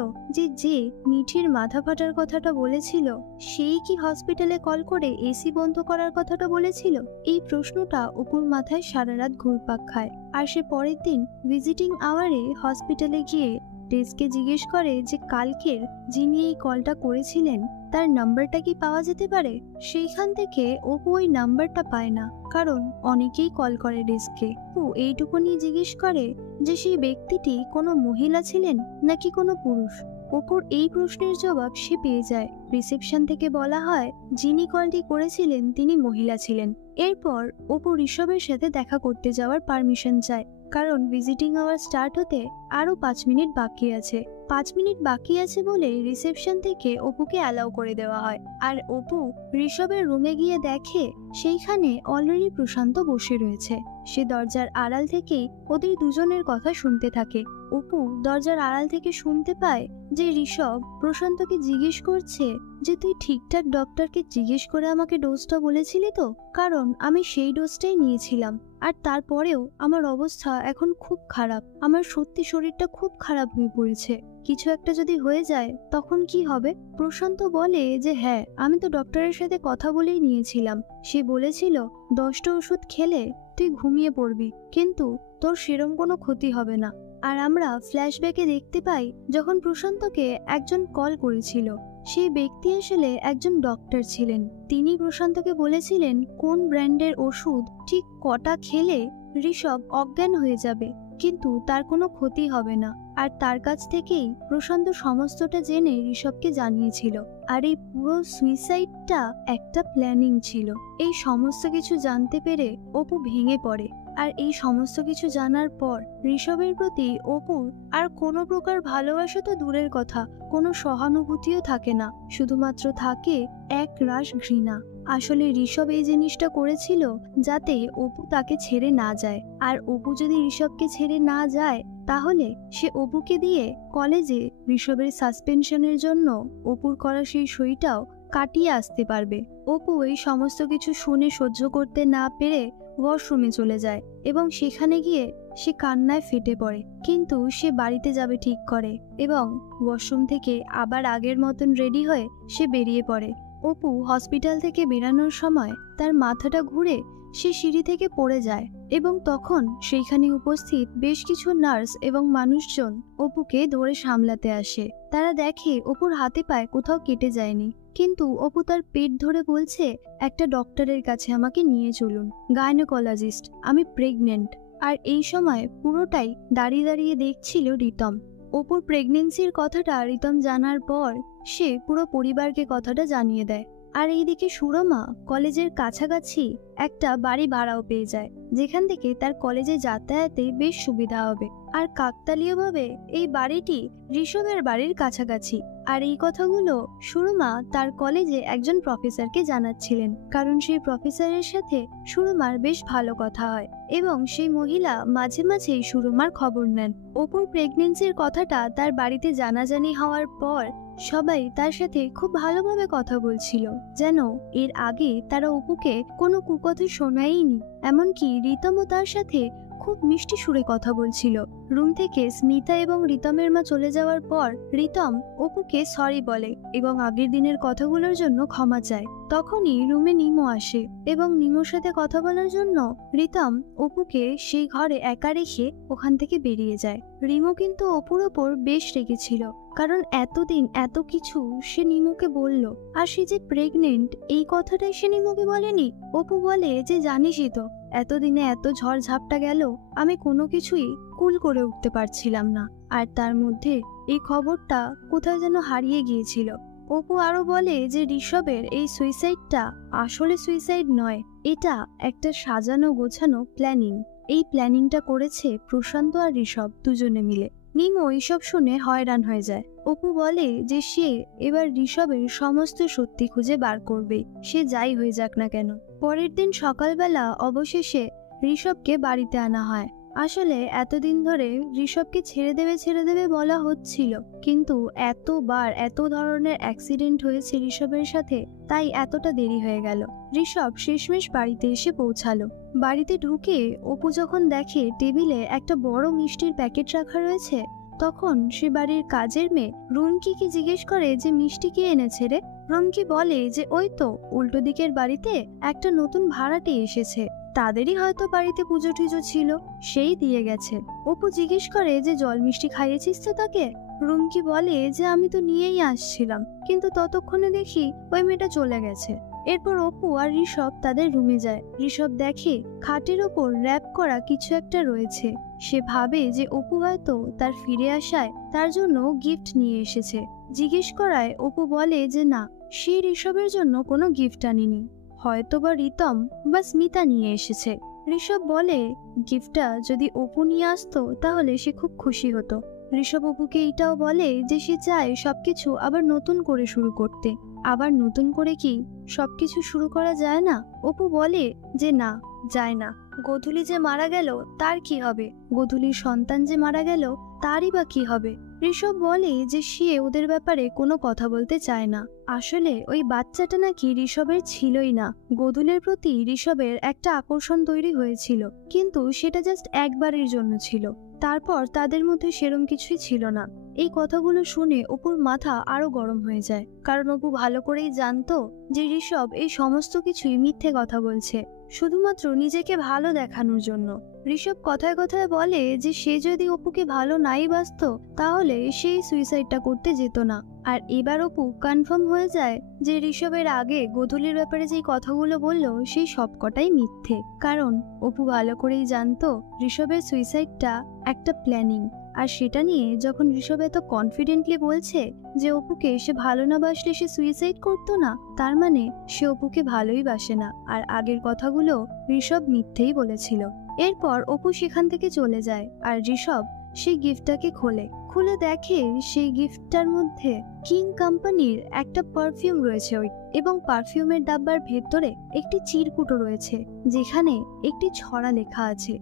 যে মিঠির মাথা ফাটার কথাটা বলেছিল সেই কি হসপিটালে কল করে এসি বন্ধ করার কথাটা বলেছিল। এই প্রশ্নটা অপুর মাথায় সারা রাত ঘুরপাক খায়। আর সে পরের দিন ভিজিটিং আওয়ারে হসপিটালে গিয়ে ডেস্কে জিজ্ঞেস করে যে কালকের যিনি এই কলটা করেছিলেন তার নাম্বারটা কি পাওয়া যেতে পারে। সেইখান থেকে অপু ওই নাম্বারটা পায় না, কারণ অনেকেই কল করে ডেস্কে। অপু এইটুকু নিয়ে জিজ্ঞেস করে যে সেই ব্যক্তিটি কোনো মহিলা ছিলেন নাকি কোনো পুরুষ। অপুর এই প্রশ্নের জবাব সে পেয়ে যায়। রিসেপশন থেকে বলা হয় যিনি কলটি করেছিলেন তিনি মহিলা ছিলেন। এরপর অপু ঋষভের সাথে দেখা করতে যাওয়ার পারমিশন চায়, কারণ ভিজিটিং আওয়ার স্টার্ট হতে আরো 5 মিনিট বাকি আছে। 5 মিনিট বাকি আছে বলে রিসেপশন থেকে অপুকে অ্যালাউ করে দেওয়া হয়। আর অপু ঋষভের রুমে গিয়ে দেখে সেইখানে অলরেডি প্রশান্ত বসে রয়েছে। সে দরজার আড়াল থেকেই ওদের দুজনের কথা শুনতে থাকে। অপু দরজার আড়াল থেকে শুনতে পায় যে ঋষভ প্রশান্তকে জিজ্ঞেস করছে যে তুই ঠিকঠাক ডক্টরকে জিজ্ঞেস করে আমাকে ডোজটা বলেছিলি তো, কারণ আমি সেই ডোজটাই নিয়েছিলাম। আর তারপরেও আমার অবস্থা এখন খুব খারাপ, আমার সত্যি শরীরটা খুব খারাপ হয়ে পড়েছে, কিছু একটা যদি হয়ে যায় তখন কি হবে। প্রশান্ত বলে যে হ্যাঁ, আমি তো ডক্টরের সাথে কথা বলেই নিয়েছিলাম। সে বলেছিল 10টা ওষুধ খেলে তুই ঘুমিয়ে পড়বি, কিন্তু তোর সেরম কোনো ক্ষতি হবে না। আর আমরা ফ্ল্যাশব্যাকে দেখতে পাই যখন প্রশান্তকে একজন কল করেছিল সেই ব্যক্তি আসলে একজন ডক্টর ছিলেন। তিনি প্রশান্তকে বলেছিলেন কোন ব্র্যান্ডের ওষুধ ঠিক কটা খেলে ঋষভ অজ্ঞান হয়ে যাবে, কিন্তু তার কোনো ক্ষতি হবে না। আর তার কাছ থেকেই প্রশান্ত সমস্তটা জেনে ঋষভকে জানিয়েছিল। আর এই পুরো সুইসাইডটা একটা প্ল্যানিং ছিল। এই সমস্ত কিছু জানতে পেরে অপু ভেঙে পড়ে। আর এই সমস্ত কিছু জানার পর ঋষভের প্রতি অপুর আর কোনো প্রকার ভালোবাসা তো দূরের কথা, কোনো সহানুভূতিও থাকে না, শুধুমাত্র থাকে এক রাশ ঘৃণা। আসলে ঋষভ এই জিনিসটা করেছিল যাতে অপু তাকে ছেড়ে না যায়। আর অপু যদি ঋষভকে ছেড়ে না যায় তাহলে সে অপুকে দিয়ে কলেজে ঋষভের সাসপেনশনের জন্য অপুর করা সেই সইটাও কাটিয়ে আসতে পারবে। অপু এই সমস্ত কিছু শুনে সহ্য করতে না পেরে ওয়াশরুমে চলে যায় এবং সেখানে গিয়ে সে কান্নায় ফেটে পড়ে। কিন্তু সে বাড়িতে যাবে ঠিক করে এবং ওয়াশরুম থেকে আবার আগের মতন রেডি হয়ে সে বেরিয়ে পড়ে। অপু হসপিটাল থেকে বেরানোর সময় তার মাথাটা ঘুরে সে সিঁড়ি থেকে পড়ে যায় এবং তখন সেইখানে উপস্থিত বেশ কিছু নার্স এবং মানুষজন অপুকে ধরে সামলাতে আসে। তারা দেখে অপুর হাতে পায়ে কোথাও কেটে যায়নি, কিন্তু অপু তার পেট ধরে বলছে একটা ডক্টরের কাছে আমাকে নিয়ে চলুন, গাইনোকোলজিস্ট, আমি প্রেগনেন্ট। আর এই সময় পুরোটাই দাঁড়িয়ে দাঁড়িয়ে দেখছিল রিতম। অপুর প্রেগনেন্সির কথাটা রিতম জানার পর সে পুরো পরিবারকে কথাটা জানিয়ে দেয়। আর এইদিকে সুরমা কলেজের কাছাকাছি একটা বাড়ি ভাড়াও পেয়ে যায়, যেখান থেকে তার কলেজে যাতায়াতে বেশ সুবিধা হবে। আর কাকতালীয়ভাবে এই বাড়িটি ঋষভের বাড়ির কাছাকাছি। আর এই কথাগুলো সুরমা তার কলেজে একজন প্রফেসরকে জানাচ্ছিলেন, কারণ সেই প্রফেসরের সাথে সুরমার বেশ ভালো কথা হয় এবং সেই মহিলা মাঝে মাঝেই সুরমার খবর নেন। অপুর প্রেগনেন্সির কথাটা তার বাড়িতে জানাজানি হওয়ার পর সবাই তার সাথে খুব ভালোভাবে কথা বলছিল, যেন এর আগে তারা অপুকে কোনো কুকথা শোনায়নি। এমনকি রিতমও তার সাথে খুব মিষ্টি সুরে কথা বলছিল। রুম থেকে স্মিতা এবং রিতমের মা চলে যাওয়ার পর রিতম অপুকে সরি বলে এবং আগের দিনের কথাগুলোর জন্য ক্ষমা চায়। তখনই রুমে নিমো আসে এবং নিমোর সাথে কথা বলার জন্য রিতম অপুকে সেই ঘরে একা রেখে ওখান থেকে বেরিয়ে যায়। রিমো কিন্তু অপুর ওপর বেশ রেগেছিল, কারণ এতদিন এত কিছু সে নিমোকে বলল, আর সে যে প্রেগনেন্ট এই কথাটাই সে নিমোকে বলেনি। অপু বলে যে জানিসই তো এতদিনে এত ঝড় ঝাপটা গেল, আমি কোনো কিছুই কুল করে উঠতে পারছিলাম না, আর তার মধ্যে এই খবরটা কোথায় যেন হারিয়ে গিয়েছিল। অপু আরো বলে যে ঋষভের এই সুইসাইডটা আসলে সুইসাইড নয়, এটা একটা সাজানো গোছানো প্ল্যানিং। এই প্ল্যানিংটা করেছে প্রশান্ত আর ঋষভ দুজনে মিলে। নিমো এইসব শুনে হয়রান হয়ে যায়। অপু বলে যে সে এবার ঋষভের সমস্ত সত্যি খুঁজে বার করবে, সে যাই হয়ে যাক না কেন। পরের দিন সকালবেলা অবশেষে ঋষভকে বাড়িতে আনা হয় আসলে এতদিন ধরে ঋষভকে ছেড়ে দেবে বলা হচ্ছিল, কিন্তু এতবার এত ধরনের অ্যাক্সিডেন্ট হয়েছে ঋষভের সাথে, তাই এতটা দেরি হয়ে গেল। ঋষভ শেষমেশ বাড়িতে এসে পৌঁছালো। বাড়িতে ঢুকে অপু যখন দেখে টেবিলে একটা বড় মিষ্টির প্যাকেট রাখা রয়েছে, তখন সে বাড়ির কাজের মেয়ে রুমকিকে জিজ্ঞেস করে যে মিষ্টি কে এনেছে রে। রুমকি বলে যে ওই তো উল্টো দিকের বাড়িতে একটা নতুন ভাড়াটে এসেছে, তাদেরই হয়তো বাড়িতে পুজো টুজো ছিল, সেই দিয়ে গেছে। অপু জিজ্ঞেস করে যে জল মিষ্টি খাইয়েছিস তো তাকে? রুমকি বলে যে আমি তো নিয়েই আসছিলাম, কিন্তু ততক্ষণে দেখি ওই মেয়েটা চলে গেছে। এরপর অপু আর ঋষভ তাদের রুমে যায়। ঋষভ দেখে খাটের ওপর র্যাপ করা কিছু একটা রয়েছে। সে ভাবে যে অপু হয়তো তার ফিরে আসায় তার জন্য গিফট নিয়ে এসেছে। জিজ্ঞেস করায় অপু বলে যে না, সে ঋষভের জন্য কোনো গিফট আনেনি, হয়তোবা রিতম বা স্মিতা নিয়ে এসেছে। ঋষভ বলে গিফটটা যদি অপু নিয়ে আসতো তাহলে সে খুব খুশি হতো। ঋষভ অপুকে এটাও বলে যে সে চায় সবকিছু আবার নতুন করে শুরু করতে। আবার নতুন করে কি সবকিছু শুরু করা যায় না? অপু বলে যে না, যায় না। গোধূলি যে মারা গেল তার কি হবে? গোধূলির সন্তান যে মারা গেল তারই বা কি হবে? ঋষভ বলে যে সে ওদের ব্যাপারে কোনো কথা বলতে চায় না। আসলে ওই বাচ্চাটা নাকি ঋষভের ছিলই না। গোধূলির প্রতি ঋষভের একটা আকর্ষণ তৈরি হয়েছিল, কিন্তু সেটা জাস্ট একবারের জন্য ছিল, তারপর তাদের মধ্যে সেরম কিছুই ছিল না। এই কথাগুলো শুনে অপুর মাথা আরো গরম হয়ে যায়, কারণ অপু ভালো করেই জানতো যে ঋষভ এই সমস্ত কিছুই মিথ্যে কথা বলছে, শুধুমাত্র নিজেকে ভালো দেখানোর জন্য। ঋষভ কথায় কথায় বলে যে সে যদি অপুকে ভালো নাই বাসতো তাহলে সেই সুইসাইডটা করতে যেত না। আর এবার অপু কনফার্ম হয়ে যায় যে ঋষভের আগে গোধূলির ব্যাপারে যেই কথাগুলো বলল সেই সবকটাই মিথ্যে, কারণ অপু ভালো করেই জানতো ঋষভের সুইসাইডটা একটা প্ল্যানিং। আর সেটা নিয়ে যখন ঋষভ এত কনফিডেন্টলি বলছে যে অপুকে সে ভালো না বাসলে সে সুইসাইড করতো না, তার মানে সে অপুকে ভালোই বাসে না, আর আগের কথাগুলো ঋষভ মিথ্যেই বলেছিল। এরপর অপু সেখান থেকে চলে যায়, আর ঋষভ সেই গিফটটাকে খুলে দেখে সেই গিফটটার মধ্যে কিং কোম্পানির একটা পারফিউম রয়েছে, এবং পারফিউমের ডাব্বার ভেতরে একটি চিরকুটো রয়েছে যেখানে একটি ছড়া লেখা আছে।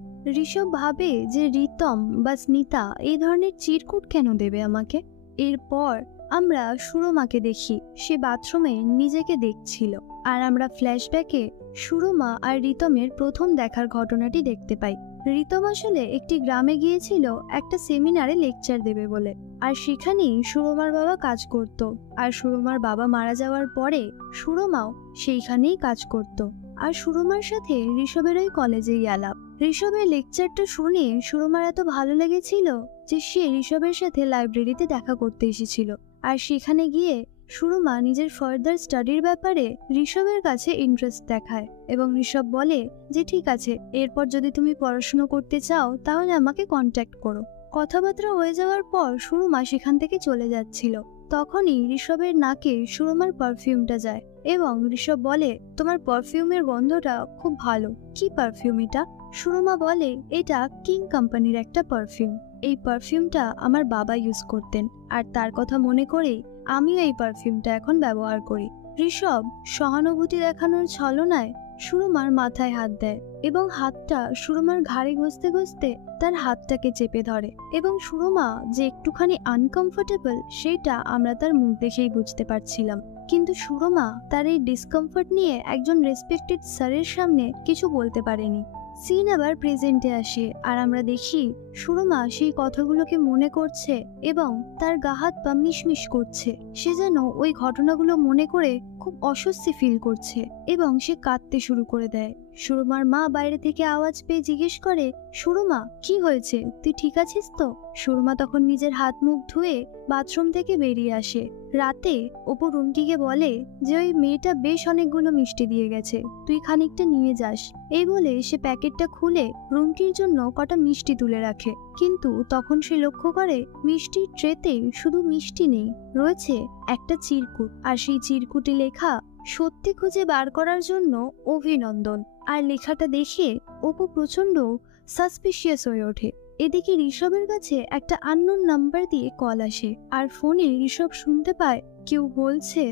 ঋষভ ভাবে যে রিতম বা স্মিতা এই ধরনের চিরকুট কেন দেবে আমাকে। এরপর আমরা সুরমাকে দেখি, সে বাথরুমে নিজেকে দেখছিল, আর আমরা ফ্ল্যাশব্যাকে সুরমা আর রিতমের প্রথম দেখার ঘটনাটি দেখতে পাই। রিতম আসলে একটি গ্রামে গিয়েছিল একটা সেমিনারে লেকচার দেবে বলে, আর সেখানেই সুরমার বাবা কাজ করত। আর সুরমার বাবা মারা যাওয়ার পরে সুরমাও সেইখানেই কাজ করত, আর সুরমার সাথে ঋষভের ওই কলেজেই আলাপ। ঋষভের লেকচারটা শুনে সুরমার এত ভালো লেগেছিল যে সে ঋষভের সাথে লাইব্রেরিতে দেখা করতে এসেছিল, আর সেখানে গিয়ে সুরমা নিজের ফার্দার স্টাডির ব্যাপারে ঋষভের কাছে ইন্টারেস্ট দেখায়, এবং ঋষভ বলে যে ঠিক আছে, এরপর যদি তুমি পড়াশুনো করতে চাও তাহলে আমাকে কন্ট্যাক্ট করো। কথাবার্তা হয়ে যাওয়ার পর সুরমা সেখান থেকে চলে যাচ্ছিল, তখনই ঋষভের নাকে সুরমার পারফিউমটা যায়, এবং ঋষভ বলে তোমার পারফিউমের গন্ধটা খুব ভালো, কি পারফিউম এটা? সুরমা বলে এটা কিং কোম্পানির একটা পারফিউম, এই পারফিউমটা আমার বাবা ইউজ করতেন, আর তার কথা মনে করেই আমিও এই পারফিউমটা এখন ব্যবহার করি। ঋষভ সহানুভূতি দেখানোর ছলনায় সুরমার মাথায় হাত দেয়, এবং হাতটা সুরমার ঘাড়ে ঘষতে ঘষতে তার হাতটাকে চেপে ধরে, এবং সুরমা যে একটুখানি আনকমফোর্টেবল সেটা আমরা তার মুখ দেখেই বুঝতে পারছিলাম। কিন্তু সুরমা তার এই ডিসকমফোর্ট নিয়ে একজন রেসপেক্টেড স্যারের সামনে কিছু বলতে পারেনি। সিন আবার প্রেজেন্টে আসে, আর আমরা দেখি সুরমা সেই কথাগুলোকে মনে করছে এবং তার গা হাত পা মিশমিশ করছে। সে যেন ওই ঘটনাগুলো মনে করে খুব অস্বস্তি ফিল করছে, এবং সে কাঁদতে শুরু করে দেয়। সুরমার মা বাইরে থেকে আওয়াজ পেয়ে জিজ্ঞেস করে, সুরমা কি হয়েছে, তুই ঠিক আছিস তো? সুরমা তখন নিজের হাত মুখ ধুয়ে বাথরুম থেকে বেরিয়ে আসে। রাতে অপু রুমকিকে বলে যে ওই মেয়েটা বেশ অনেকগুলো মিষ্টি দিয়ে গেছে, তুই খানিকটা নিয়ে যাস। এই বলে সে প্যাকেটটা খুলে রুমকির জন্য কটা মিষ্টি তুলে রাখে, কিন্তু তখন সে লক্ষ্য করে মিষ্টির ট্রেতে শুধু মিষ্টি নেই, রয়েছে একটা চিরকুট, আর সেই চিরকুটে লেখা সত্যি খুঁজে বার করার জন্য অভিনন্দন। আর লেখাটা দেখে অপু প্রচন্ড সাসপিশিয়াস হয়ে ওঠে। এদিকে ঋষভের কাছে একটা আননোন নাম্বার দিয়ে কল আসে, আর ফোনে ঋষভ শুনতে পায় কেউ বলছে,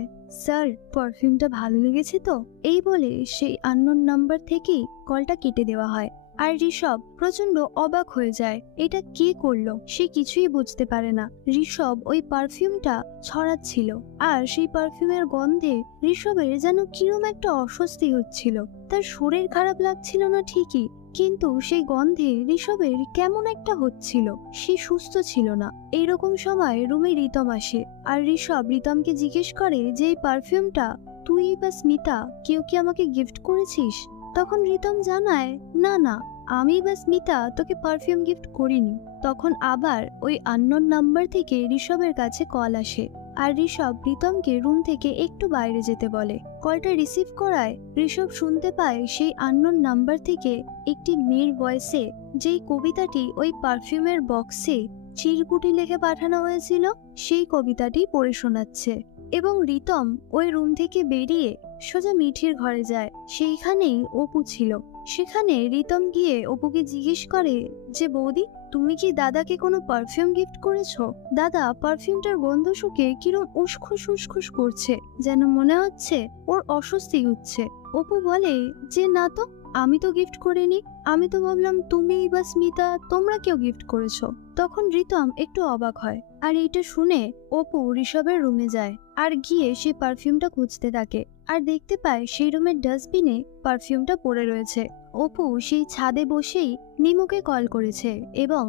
স্যার পারফিউমটা ভালো লেগেছে তো? এই বলে সেই আননোন নাম্বার থেকেই কলটা কেটে দেওয়া হয়। আর ঋষভ প্রচন্ড অবাক হয়ে যায়। এটা কে করলো সে কিছুই বুঝতে পারে না। ঋষভ ওই পারফিউমটা ছড়াচ্ছিল, আর সেই পারফিউমের গন্ধে ঋষভের যেন কিরম একটা অস্বস্তি হচ্ছিল। তার শরীর খারাপ লাগছিল না ঠিকই, কিন্তু সেই গন্ধে ঋষভের কেমন একটা হচ্ছিল, সে সুস্থ ছিল না। এইরকম সময় রুমে রিতম আসে, আর ঋষভ রিতমকে জিজ্ঞেস করে যে এই পারফিউমটা তুই বা স্মিতা কেউ কি আমাকে গিফট করেছিস? তখন রিতম জানায়, না না, আমি বা স্মিতা তোকে পারফিউম গিফট করিনি। তখন আবার ওই আননোন নাম্বার থেকে ঋষভের কাছে কল আসে, আর ঋষভ রিতমকে রুম থেকে একটু বাইরে যেতে বলে। কলটা রিসিভ করায় ঋষভ শুনতে পায় সেই আননোন নাম্বার থেকে একটি মেয়ের ভয়েসে যেই কবিতাটি ওই পারফিউমের বক্সে চিরকুটি লিখে পাঠানো হয়েছিল সেই কবিতাটি পড়ে শোনাচ্ছে। এবং রিতম ওই রুম থেকে বেরিয়ে সোজা মিঠির ঘরে যায়। সেইখানেই অপু ছিল। সেখানে রিতম গিয়ে অপুকে জিজ্ঞেস করে যে বৌদি, তুমি কি দাদাকে কোনো পারফিউম গিফট করেছো? দাদা পারফিউমটার গন্ধ শুকে কিরম উসখুস উসখুস করছে, যেন মনে হচ্ছে ওর অস্বস্তি হচ্ছে। অপু বলে যে না তো, আমি তো গিফট করিনি, আমি তো ভাবলাম তুমি বা স্মিতা তোমরা কেউ গিফট করেছো। তখন রিতম একটু অবাক হয়, আর এইটা শুনে অপু ঋষভের রুমে যায় আর গিয়ে সে পারফিউমটা খুঁজতে থাকে, আর দেখতে পায় সেই রুমের ডাস্টবিনে পারফিউমটা পড়ে রয়েছে। অপু সেই ছাদে বসেই নিমুকে কল করেছে এবং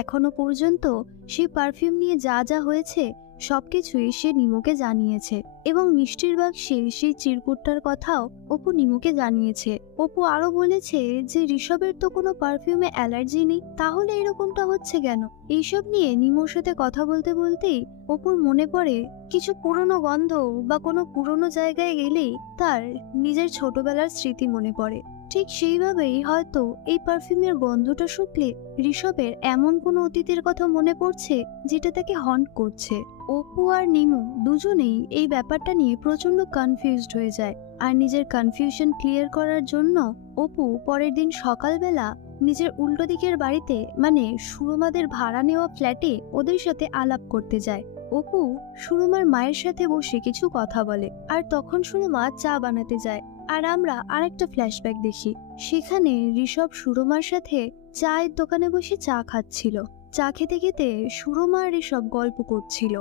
এখনো পর্যন্ত সেই পারফিউম নিয়ে যা যা হয়েছে সবকিছুই সে নিমুকে জানিয়েছে, এবং মিষ্টির বাক্সে সেই চিরকুটটার কথাও অপু নিমুকে জানিয়েছে। অপু আরো বলেছে যে ঋষভের তো কোনো পারফিউমে অ্যালার্জি নেই, তাহলে এরকমটা হচ্ছে কেন? এইসব নিয়ে নিমুর সাথে কথা বলতে বলতেই অপুর মনে পড়ে কিছু পুরনো গন্ধ বা কোনো পুরনো জায়গায় গেলেই তার নিজের ছোটবেলার স্মৃতি মনে পড়ে। ঠিক সেইভাবেই হয়তো এই পারফিউমের গন্ধটা শুকলে ঋষভের এমন কোনো অতীতের কথা মনে পড়ছে যেটা তাকে হন্ট করছে। অপু আর নিমু দুজনেই এই ব্যাপারটা নিয়ে প্রচন্ড কনফিউজড হয়ে যায়, আর নিজের কনফিউশন ক্লিয়ার করার জন্য অপু পরের দিন সকালবেলা নিজের উল্টো দিকের বাড়িতে মানে সুরমাদের ভাড়া নেওয়া ফ্ল্যাটে ওদের সাথে আলাপ করতে যায়। অপু সুরমার মায়ের সাথে বসে কিছু কথা বলে, আর তখন সুরমা চা বানাতে যায়। আর আমরা আরেকটা ফ্ল্যাশব্যাক দেখি, সেখানে ঋষভ সুরমার সাথে চায়ের দোকানে বসে চা খাচ্ছিল। চা খেতে খেতে সুরমা আর ঋষভ গল্প করছিল।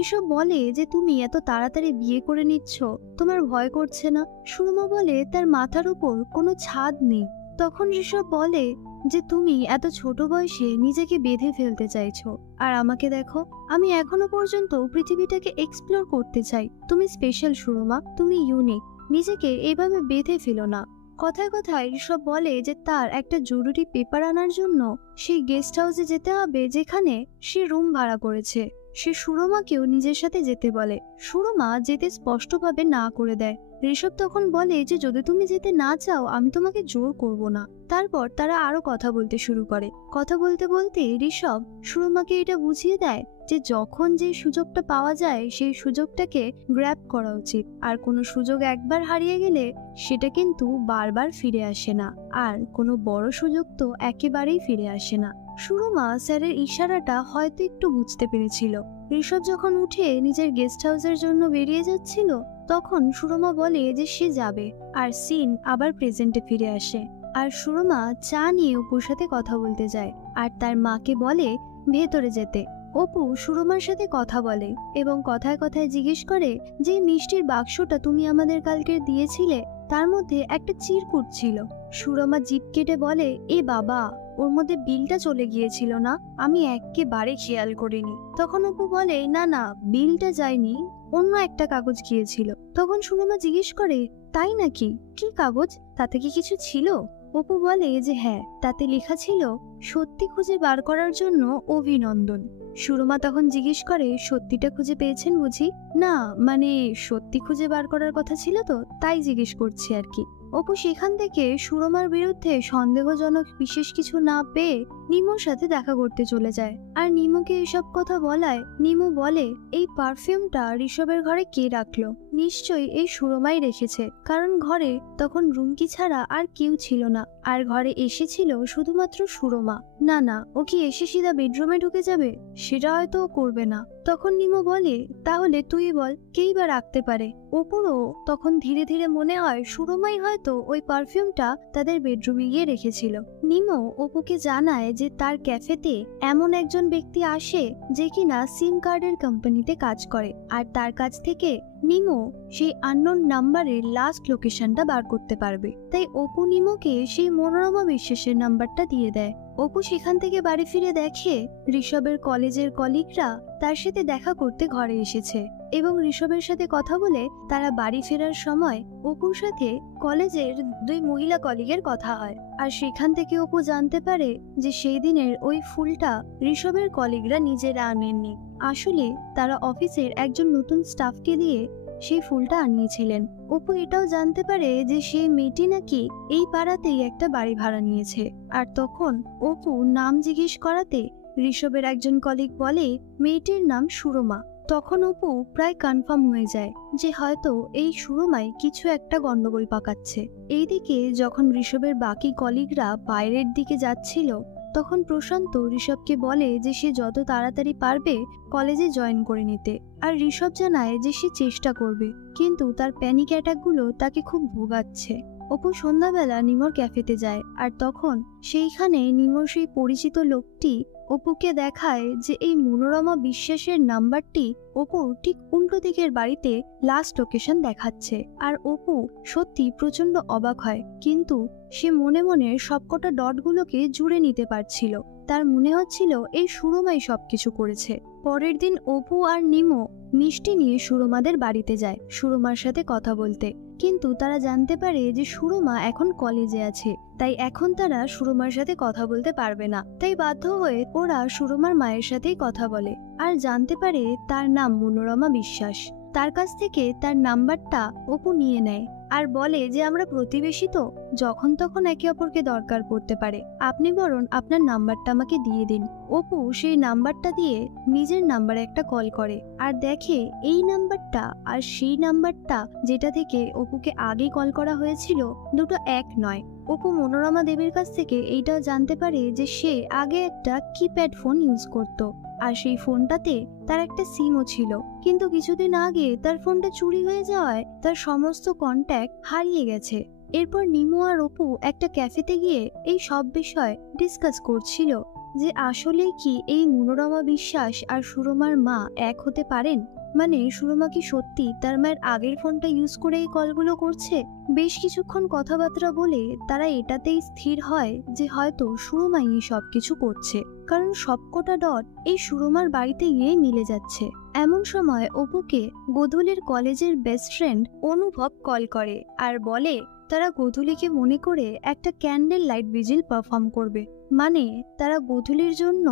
ঋষভ বলে যে তুমি এত তাড়াতাড়ি বিয়ে করে নিচ্ছ, তোমার ভয় করছে না? সুরমা বলে তার মাথার উপর কোনো ছাদ নেই। তখন ঋষভ বলে যে তুমি এত ছোট বয়সে নিজেকে বেঁধে ফেলতে চাইছো, আর আমাকে দেখো, আমি এখনো পর্যন্ত পৃথিবীটাকে এক্সপ্লোর করতে চাই। তুমি স্পেশাল সুরমা, তুমি ইউনিক, নিজেকে এভাবে বেঁধে ফেলো না। কথায় কথায় ঋষভ বলে যে তার একটা জরুরি পেপার আনার জন্য সেই গেস্ট হাউসে যেতে হবে যেখানে সে রুম ভাড়া করেছে। সে সুরমাকেও নিজের সাথে যেতে বলে। সুরমা যেতে স্পষ্টভাবে না করে দেয়। ঋষভ তখন বলে যে যদি তুমি যেতে না চাও আমি তোমাকে জোর করব না। তারপর তারা আরো কথা বলতে শুরু করে। কথা বলতে বলতে ঋষভ সুরমাকে এটা বুঝিয়ে দেয় যে যখন যে সুযোগটা পাওয়া যায় সেই সুযোগটাকে গ্র্যাব করা উচিত, আর কোনো সুযোগ একবার হারিয়ে গেলে সেটা কিন্তু বারবার ফিরে আসে না, আর কোনো বড় সুযোগ তো একেবারেই ফিরে আসে না। সুরমা স্যারের ইশারাটা হয়তো একটু বুঝতে পেরেছিল। ঋষভ যখন উঠে নিজের গেস্ট হাউসের জন্য বেরিয়ে যাচ্ছিল তখন সুরমা বলে যে সে যাবে, আর সিন আবার প্রেজেন্টে ফিরে আসে। আর সুরমা চা নিয়ে অপুর সাথে কথা বলতে যায়, আর তার মাকে বলে ভেতরে যেতে। অপু সুরমার সাথে কথা বলে এবং কথায় কথায় জিজ্ঞেস করে যে মিষ্টির বাক্সটা তুমি আমাদের কালকে দিয়েছিলে তার মধ্যে একটা চিরকুট ছিল। সুরমা জিভ কেটে বলে, এ বাবা, ওর মধ্যে বিলটা চলে গিয়েছিল না, আমি একেবারে খেয়াল করিনি। তখন অপু বলে, না না, বিলটা যায়নি, অন্য একটা কাগজ গিয়েছিল। তখন সুরমা জিজ্ঞেস করে, তাই নাকি? কি কাগজ? তাতে কি কিছু ছিল? অপু বলে যে হ্যাঁ, তাতে লেখা ছিল সত্যি খুঁজে বার করার জন্য অভিনন্দন। সুরমা তখন জিজ্ঞেস করে, সত্যিটা খুঁজে পেয়েছেন বুঝি? না মানে সত্যি খুঁজে বার করার কথা ছিল তো, তাই জিজ্ঞেস করছি আর কি। অপু সেখান থেকে সুরমার বিরুদ্ধে সন্দেহজনক বিশেষ কিছু না পেয়ে নিমুর সাথে দেখা করতে চলে যায়। আর নিমুকে এসব কথা বলায় নিমু বলে, এই পারফিউমটা ঋষভের ঘরে কে রাখলো? নিশ্চয়ই এই সুরমাই রেখেছে, কারণ ঘরে তখন রুমকি ছাড়া আর কেউ ছিল না। আর ঘরে এসেছিল শুধুমাত্র সুরমা। না না, ও কি এসে সিধা বেডরুমে ঢুকে যাবে? সেটা হয়তো ও করবে না। তখন নিমো বলে, তাহলে তুই বল, কেই বা রাখতে পারে? অপুরও তখন ধীরে ধীরে মনে হয় সুরমাই হয়তো ওই পারফিউমটা তাদের বেডরুমে গিয়ে রেখেছিল। নিমো অপুকে জানায় যে তার ক্যাফেতে এমন একজন ব্যক্তি আসে যে কিনা সিম কার্ডের কোম্পানিতে কাজ করে, আর তার কাছ থেকে নিমো সেই আননোন নাম্বারের লাস্ট লোকেশনটা বার করতে পারবে। তাই অপু নিমোকে সেই মনোরমা বিশ্বাসের নাম্বারটা দিয়ে দেয়। অপু সেখান থেকে বাড়ি ফিরে দেখে ঋষভের কলেজের কলিগরা তার সাথে দেখা করতে ঘরে এসেছে এবং ঋষভের সাথে কথা বলে তারা বাড়ি ফেরার সময় অপুর সাথে কলেজের 2 মহিলা কলিগের কথা হয়। আর সেখান থেকে অপু জানতে পারে যে সেই দিনের ওই ফুলটা ঋষভের কলিগরা নিজেরা আনেননি, আসলে তারা অফিসের একজন নতুন স্টাফকে দিয়ে সেই ফুলটা আনিয়েছিলেন। অপু এটাও জানতে পারে যে সেই মেয়েটি নাকি এই পাড়াতেই একটা বাড়ি ভাড়া নিয়েছে। আর তখন অপু নাম জিজ্ঞেস করাতে ঋষভের একজন কলিগ বলে মেয়েটির নাম সুরমা। তখন অপু প্রায় কনফার্ম হয়ে যায় যে হয়তো এই সুরমাই কিছু একটা গন্ডগোল পাকাচ্ছে। এইদিকে যখন ঋষভের বাকি কলিগরা বাইরের দিকে যাচ্ছিল তখন প্রশান্ত ঋষভকে বলে যে সে যত তাড়াতাড়ি পারবে কলেজে জয়েন করে নিতে। আর ঋষভ জানায় যে সে চেষ্টা করবে, কিন্তু তার প্যানিক অ্যাটাকগুলো তাকে খুব ভোগাচ্ছে। অপু সন্ধ্যাবেলা নিমোর ক্যাফেতে যায়, আর তখন সেইখানে নিমোর সেই পরিচিত লোকটি অপুকে দেখায় যে এই মনোরমা বিশ্বাসের নাম্বারটি অপু ঠিক উল্টো দিকের বাড়িতে লাস্ট লোকেশন দেখাচ্ছে। আর অপু সত্যি প্রচন্ড অবাক হয়, কিন্তু সে মনে মনে সবকটা ডটগুলোকে জুড়ে নিতে পারছিল। তার মনে হচ্ছিল এই সুরমাই সবকিছু করেছে। পরের দিন অপু আর নিমো মিষ্টি নিয়ে সুরমাদের বাড়িতে যায় সুরমার সাথে কথা বলতে, কিন্তু তারা জানতে পারে যে সুরমা এখন কলেজে আছে, তাই এখন তারা সুরমার সাথে কথা বলতে পারবে না। তাই বাধ্য হয়ে ওরা সুরমার মায়ের সাথেই কথা বলে আর জানতে পারে তার নাম মনোরমা বিশ্বাস। তার কাছ থেকে তার নাম্বারটা অপু নিয়ে নেয় আর বলে যে আমরা প্রতিবেশী, তো যখন তখন একে অপরকে দরকার পড়তে পারে, আপনি বরং আপনার নাম্বারটা আমাকে দিয়ে দিন। অপু সেই নাম্বারটা দিয়ে নিজের নাম্বারে একটা কল করে আর দেখে এই নাম্বারটা আর সেই নাম্বারটা যেটা থেকে অপুকে আগে কল করা হয়েছিল দুটো এক নয়। অপু মনোরমা দেবীর কাছ থেকে এইটাও জানতে পারে যে সে আগে একটা কিপ্যাড ফোন ইউজ করত, আর সেই ফোনটাতে তার একটা সিমও ছিল, কিন্তু কিছুদিন আগে তার ফোনটা চুরি হয়ে যাওয়ায় তার সমস্ত কন্ট্যাক্ট হারিয়ে গেছে। এরপর নিমো আর অপু একটা ক্যাফেতে গিয়ে এই সব বিষয় ডিসকাস করছিল যে আসলে কি এই মনোরমা বিশ্বাস আর সুরমার মা এক হতে পারেন, মানে সুরমা কি সত্যি তার মায়ের আগের ফোনটা ইউজ করে এই কলগুলো করছে। বেশ কিছুক্ষণ কথাবার্তা বলে তারা এটাতেই স্থির হয় যে হয়তো সুরমাই এই সবকিছু করছে, কারণ সবকটা ডট এই সুরমার বাড়িতে গিয়ে মিলে যাচ্ছে। এমন সময় অপুকে গোধূলির কলেজের বেস্ট ফ্রেন্ড অনুভব কল করে আর বলে তারা গোধূলিকে মনে করে একটা ক্যান্ডেল লাইট ভিজিল পারফর্ম করবে, মানে তারা গোধূলির জন্য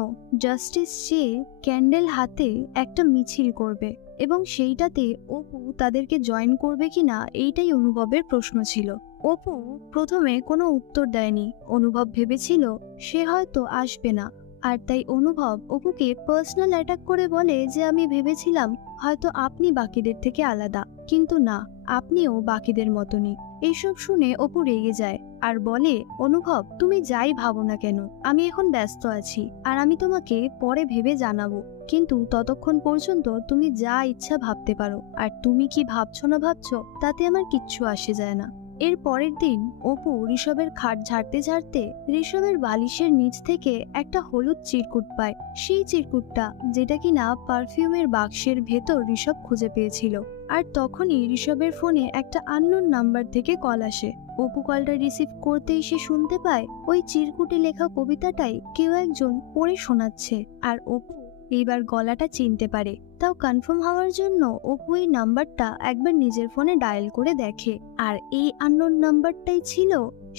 জাস্টিস চেয়ে ক্যান্ডেল হাতে একটা মিছিল করবে এবং সেইটাতে অপু তাদেরকে জয়েন করবে কিনা এইটাই অনুভবের প্রশ্ন ছিল। অপু প্রথমে কোনো উত্তর দেয়নি, অনুভব ভেবেছিল সে হয়তো আসবে না, আর তাই অনুভব অপুকে পার্সোনাল অ্যাটাক করে বলে যে আমি ভেবেছিলাম হয়তো আপনি বাকিদের থেকে আলাদা, কিন্তু না, আপনিও বাকিদের মতনই। এইসব শুনে অপু রেগে যায় আর বলে অনুভব তুমি যাই ভাবো না কেন, আমি এখন ব্যস্ত আছি আর আমি তোমাকে পরে ভেবে জানাবো, কিন্তু ততক্ষণ পর্যন্ত তুমি যা ইচ্ছা ভাবতে পারো, আর তুমি কি ভাবছো না ভাবছো তাতে আমার কিচ্ছু আসে যায় না। এর পরের দিন অপু ঋষভের খাট ঝাড়তে ঝাড়তে ঋষভের বালিশের নিচ থেকে একটা হলুদ চিরকুট পায়, সেই চিরকুটটা যেটা কিনা পারফিউমের বাক্সের ভেতর ঋষভ খুঁজে পেয়েছিল। আর তখনই ঋষভের ফোনে একটা আননোন নাম্বার থেকে কল আসে। অপু কলটা রিসিভ করতেই সে শুনতে পায় ওই চিরকুটে লেখা কবিতাটাই কেউ একজন পড়ে শোনাচ্ছে, আর অপু এইবার গলাটা চিনতে পারে। তাও কনফার্ম হওয়ার জন্য অপু এই নাম্বারটা একবার নিজের ফোনে ডায়াল করে দেখে, আর এই আননোন নাম্বারটাই ছিল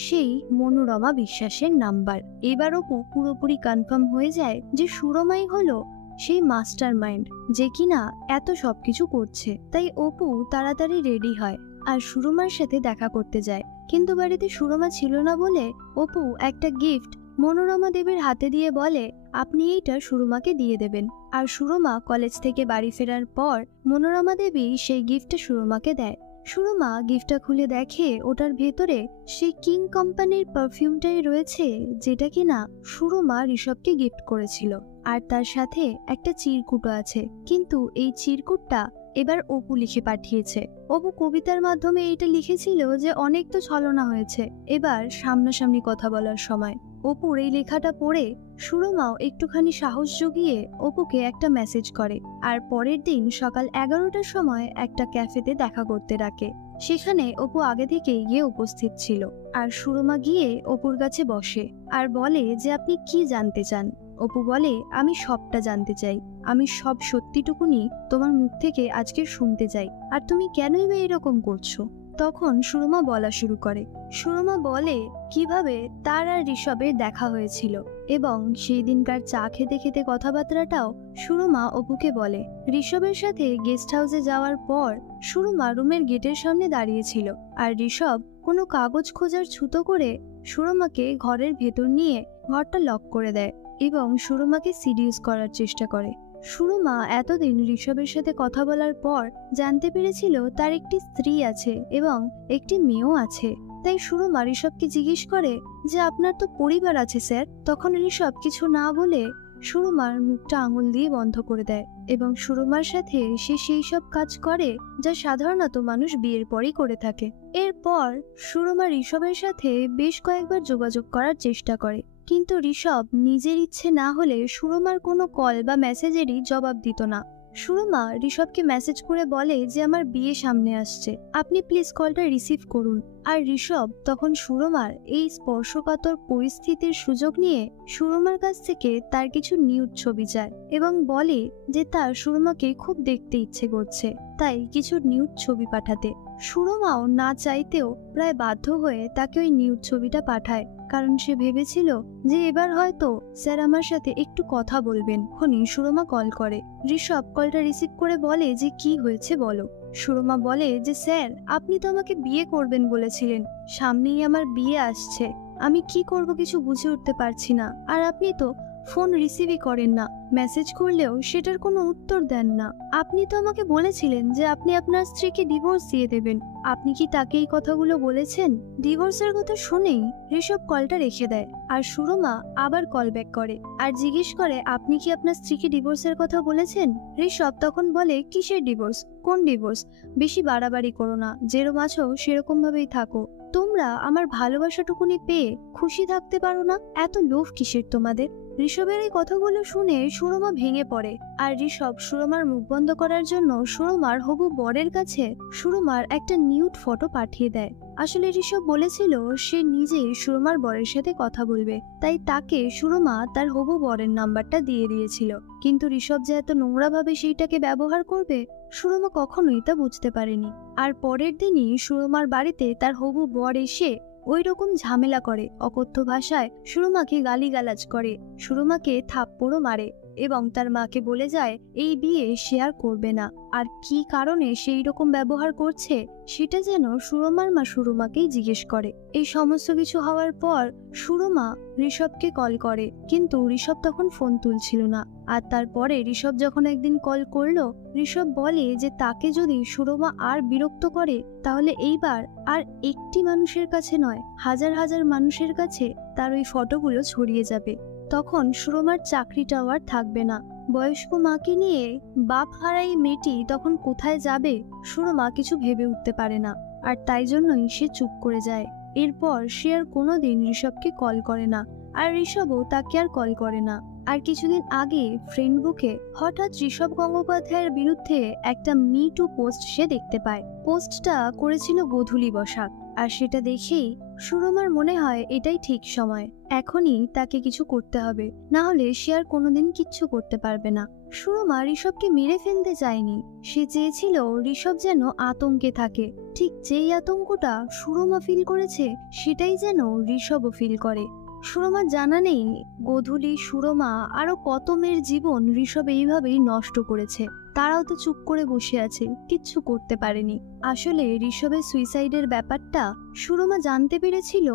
সেই মনোরমা বিশ্বাসের নাম্বার। এবার অপু পুরোপুরি কনফার্ম হয়ে যায় যে সুরমাই হলো সেই মাস্টার মাইন্ড যে কিনা এত সবকিছু করছে। তাই অপু তাড়াতাড়ি রেডি হয় আর সুরমার সাথে দেখা করতে যায়, কিন্তু বাড়িতে সুরমা ছিল না বলে অপু একটা গিফট মনোরমা দেবীর হাতে দিয়ে বলে আপনি এইটা সুরমাকে দিয়ে দেবেন। আর সুরমা কলেজ থেকে বাড়ি ফেরার পর মনোরমা দেবী সেই গিফটটা সুরমাকে দেয়। সুরমা গিফটটা খুলে দেখে ওটার ভেতরে সেই কিং কোম্পানির পারফিউমটাই রয়েছে, যেটা কিনা সুরমা ঋষভকে গিফট করেছিল। আর তার সাথে একটা চিরকুটও আছে, কিন্তু এই চিরকুটটা এবার অপু লিখে পাঠিয়েছে। অপু কবিতার মাধ্যমে এইটা লিখেছিল যে অনেক তো ছলনা হয়েছে, এবার সামনাসামনি কথা বলার সময়। অপুর এই লেখাটা পড়ে সুরমাও একটুখানি সাহস জুগিয়ে অপুকে একটা মেসেজ করে, আর পরের দিন সকাল 11টার সময় একটা ক্যাফেতে দেখা করতে ডাকে। সেখানে অপু আগে থেকেই গিয়ে উপস্থিত ছিল, আর সুরমা গিয়ে অপুর কাছে বসে আর বলে যে আপনি কি জানতে চান। অপু বলে, আমি সবটা জানতে চাই, আমি সব সত্যিটুকুনি তোমার মুখ থেকে আজকে শুনতে চাই, আর তুমি কেনই বা এরকম করছো। তখন সুরমা বলা শুরু করে। সুরমা বলে কিভাবে তার আর ঋষভের দেখা হয়েছিল, এবং সেই দিনকার চা খেতে খেতে কথাবার্তাটাও সুরমা অপুকে বলে। ঋষভের সাথে গেস্ট হাউসে যাওয়ার পর সুরমা রুমের গেটের সামনে দাঁড়িয়েছিল, আর ঋষভ কোনো কাগজ খোঁজার ছুতো করে সুরমাকে ঘরের ভেতর নিয়ে ঘরটা লক করে দেয় এবং সুরমাকে সিডিউস করার চেষ্টা করে। সুরমা এতদিন ঋষভের সাথে কথা বলার পর জানতে পেরেছিল তার একটি স্ত্রী আছে এবং একটি মেয়েও আছে। তাই সুরমা ঋষভকে জিজ্ঞেস করে যে আপনার তো পরিবার আছে স্যার। তখন ঋষভ কিছু না বলে সুরমার মুখটা আঙুল দিয়ে বন্ধ করে দেয় এবং সুরমার সাথে সে সেই সব কাজ করে যা সাধারণত মানুষ বিয়ের পরই করে থাকে। এরপর সুরমা ঋষভের সাথে বেশ কয়েকবার যোগাযোগ করার চেষ্টা করে, কিন্তু ঋষভ নিজের ইচ্ছে না হলে সুরমার কোনো কল বা মেসেজেরই জবাব দিত না। সুরমা ঋষভকে মেসেজ করে বলে যে আমার বিয়ে সামনে আসছে, আপনি প্লিজ কলটা রিসিভ করুন। আর ঋষভ তখন সুরমার এই স্পর্শকাতর পরিস্থিতির সুযোগ নিয়ে সুরমার কাছ থেকে তার কিছু নিউড ছবি চায় এবং বলে যে তার সুরমাকে খুব দেখতে ইচ্ছে করছে, তাই কিছু নিউড ছবি পাঠাতে। সুরমাও না চাইতেও প্রায় বাধ্য হয়ে তাকে ওই নিউড ছবিটা পাঠায়, কারণ সে ভেবেছিল যে এবার হয়তো স্যার আমার সাথে একটু কথা বলবেন। তখনই সুরমা কল করে। ঋষভ কলটা রিসিভ করে বলে যে কি হয়েছে বলো। সুরমা বলে যে স্যার আপনি তো আমাকে বিয়ে করবেন বলেছিলেন, সামনেই আমার বিয়ে আসছে, আমি কি করব কিছু বুঝে উঠতে পারছি না, আর আপনি তো ফোন রিসিভই করেন না, মেসেজ করলেও সেটার কোনো উত্তর দেন না। আপনি তো আমাকে বলেছিলেন যে আপনি আপনার স্ত্রীকে ডিভোর্স দিয়ে দেবেন, আপনি কি তাকে এই কথাগুলো বলেছেন? ডিভোর্সের কথা শুনেই ঋষভ কলটা রেখে দেয়, আর সুরমা আবার কল ব্যাক করে আর জিজ্ঞেস করে আপনি কি আপনার স্ত্রীকে ডিভোর্সের কথা বলেছেন? ঋষভ তখন বলে কিসের ডিভোর্স, কোন ডিভোর্স, বেশি বাড়াবাড়ি করো না, যেরকম আছো সেরকম ভাবেই থাকো, তোমরা আমার ভালোবাসাটুকুনি পেয়ে খুশি থাকতে পারো না, এত লোভ কিসের তোমাদের? ঋষভের এই কথাগুলো শুনে সুরমা ভেঙে পড়ে, আর ঋষভ সুরমার মুখ বন্ধ করার জন্য সুরমার হবু বরের কাছে সুরমার একটা নিউড ফটো পাঠিয়ে দেয়। আসলে ঋষভ বলেছিল সে নিজেই সুরমার বরের সাথে কথা বলবে, তাই তাকে সুরমা তার হবু বরের নাম্বারটা দিয়ে দিয়েছিল। কিন্তু ঋষভ যে এত নোংরা ভাবে সেইটাকে ব্যবহার করবে সুরমা কখনোই তা বুঝতে পারেনি। আর পরের দিনই সুরমার বাড়িতে তার হবু বর এসে ওই রকম ঝামেলা করে, অকথ্য ভাষায় সুরমাকে গালিগালাজ করে, সুরমাকে থাপ্পড়ও মারে এবং তার মাকে বলে যায় এই বিয়ে সে আর করবে না। আর কি কারণে সেই রকম ব্যবহার করছে সেটা যেন সুরমার মা সুরমাকেই জিজ্ঞেস করে। এই সমস্ত কিছু হওয়ার পর সুরমা ঋষভকে কল করে, কিন্তু ঋষভ তখন ফোন তুলছিল না। আর তারপরে ঋষভ যখন একদিন কল করলো, ঋষভ বলে যে তাকে যদি সুরমা আর বিরক্ত করে তাহলে এইবার আর একটি মানুষের কাছে নয়, হাজার হাজার মানুষের কাছে তার ওই ফটোগুলো ছড়িয়ে যাবে। তখন সুরমার চাকরিটাও আর থাকবে না। বয়স্ক মাকে নিয়ে বাপ হারাই মেয়েটি তখন কোথায় যাবে সুরমা কিছু ভেবে উঠতে পারে না, আর তাই জন্যই সে চুপ করে যায়। এরপর সে আর কোনোদিন ঋষভকে কল করে না, আর ঋষভও তাকে আর কল করে না। আর কিছুদিন আগে ফ্রেন্ডবুকে হঠাৎ ঋষভ গঙ্গোপাধ্যায়ের বিরুদ্ধে একটা মি টু পোস্ট সে দেখতে পায়। পোস্টটা করেছিল গোধূলি বসাক, আর সেটা দেখেই সুরমার মনে হয় এটাই ঠিক সময়, এখনই তাকে কিছু করতে হবে, না হলে সে আর কোনোদিন কিচ্ছু করতে পারবে না। সুরমা ঋষভকে মেরে ফেলতে চায়নি, সে চেয়েছিল ঋষভ যেন আতঙ্কে থাকে, ঠিক যেই আতঙ্কটা সুরমা ফিল করেছে সেটাই যেন ঋষভও ফিল করে। সুরমার জানা নেই গোধূলি, সুরমা আরো কত মেয়ের জীবন ঋষভ এইভাবেই নষ্ট করেছে, তারাও তো চুপ করে বসে আছে, কিচ্ছু করতে পারেনি। আসলে ঋষভের সুইসাইডের ব্যাপারটা সুরমা জানতে পেরেছিল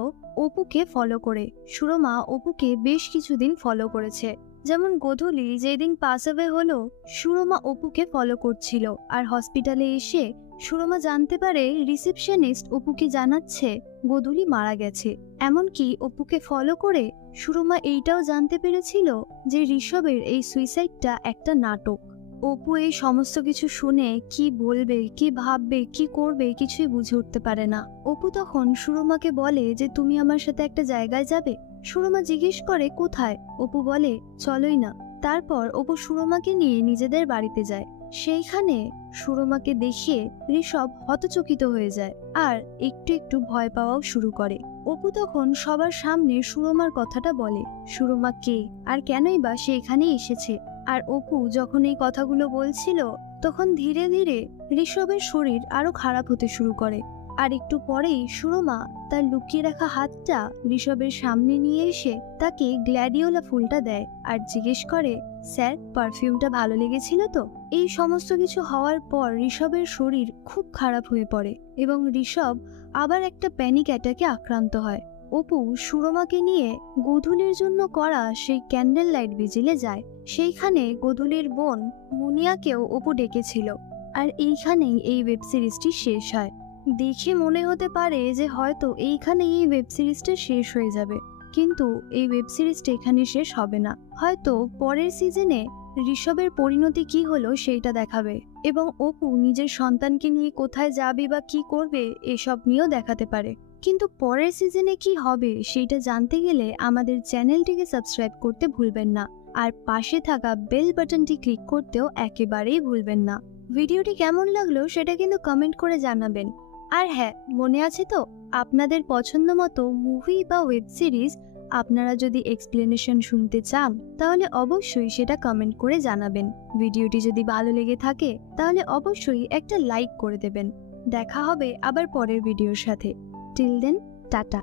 অপুকে ফলো করে। সুরমা অপুকে বেশ কিছুদিন ফলো করেছে, যেমন গোধূলি যেদিন পাস অ্যাওয়ে হলো, সুরমা অপুকে ফলো করছিল, আর হসপিটালে এসে সুরমা জানতে পারে রিসেপশনিস্ট অপুকে জানাচ্ছে গোধূলি মারা গেছে। এমনকি অপুকে ফলো করে সুরমা এইটাও জানতে পেরেছিল যে ঋষভের এই সুইসাইডটা একটা নাটক। অপু এই সমস্ত কিছু শুনে কি বলবে, কি ভাববে, কি করবে কিছুই বুঝে উঠতে পারে না। অপু তখন সুরমাকে বলে যে তুমি আমার সাথে একটা জায়গায় যাবে। সুরমা জিজ্ঞেস করে কোথায়। অপু বলে চলোই না। তারপর অপু সুরমাকে নিয়ে নিজেদের বাড়িতে যায়। সেইখানে সুরমাকে দেখে ঋষভ হতচকিত হয়ে যায় আর একটু একটু ভয় পাওয়াও শুরু করে। অপু তখন সবার সামনে সুরমার কথাটা বলে, সুরমা কে আর কেনই বা সে এখানে এসেছে। আর অপু যখন এই কথাগুলো বলছিল তখন ধীরে ধীরে ঋষভের শরীর আরো খারাপ হতে শুরু করে। আর একটু পরেই সুরমা তার লুকিয়ে রাখা হাতটা ঋষভের সামনে নিয়ে এসে তাকে গ্ল্যাডিওলা ফুলটা দেয় আর জিজ্ঞেস করে, স্যার পারফিউমটা ভালো লেগেছিল তো? এই সমস্ত কিছু হওয়ার পর ঋষভের শরীর খুব খারাপ হয়ে পড়ে এবং ঋষভ আবার একটা প্যানিক অ্যাটাকে আক্রান্ত হয়। অপু সুরমাকে নিয়ে গোধূলির জন্য করা সেই ক্যান্ডেল লাইট ভিজিলে যায়। সেইখানে গোধূলির বোন মুনিয়াকেও অপু ডেকেছিল। আর এইখানেই এই ওয়েব সিরিজটি শেষ হয়। দেখে মনে হতে পারে যে হয়তো এইখানে এই ওয়েব সিরিজটা শেষ হয়ে যাবে, কিন্তু এই ওয়েব সিরিজটা এখানে শেষ হবে না। হয়তো পরের সিজনে ঋষভের পরিণতি কি হলো সেইটা দেখাবে এবং অপু নিজের সন্তানকে নিয়ে কোথায় যাবে বা কি করবে এসব নিয়েও দেখাতে পারে। কিন্তু পরের সিজনে কি হবে সেইটা জানতে গেলে আমাদের চ্যানেলটিকে সাবস্ক্রাইব করতে ভুলবেন না, আর পাশে থাকা বেল বাটনটি ক্লিক করতেও একেবারেই ভুলবেন না। ভিডিওটি কেমন লাগলো সেটা কিন্তু কমেন্ট করে জানাবেন। আর হ্যাঁ, মনে আছে তো, আপনাদের পছন্দ মতো মুভি বা ওয়েব সিরিজ আপনারা যদি এক্সপ্লেনেশন শুনতে চান তাহলে অবশ্যই সেটা কমেন্ট করে জানাবেন। ভিডিওটি যদি ভালো লেগে থাকে তাহলে অবশ্যই একটা লাইক করে দেবেন। দেখা হবে আবার পরের ভিডিওর সাথে। Till then, tata.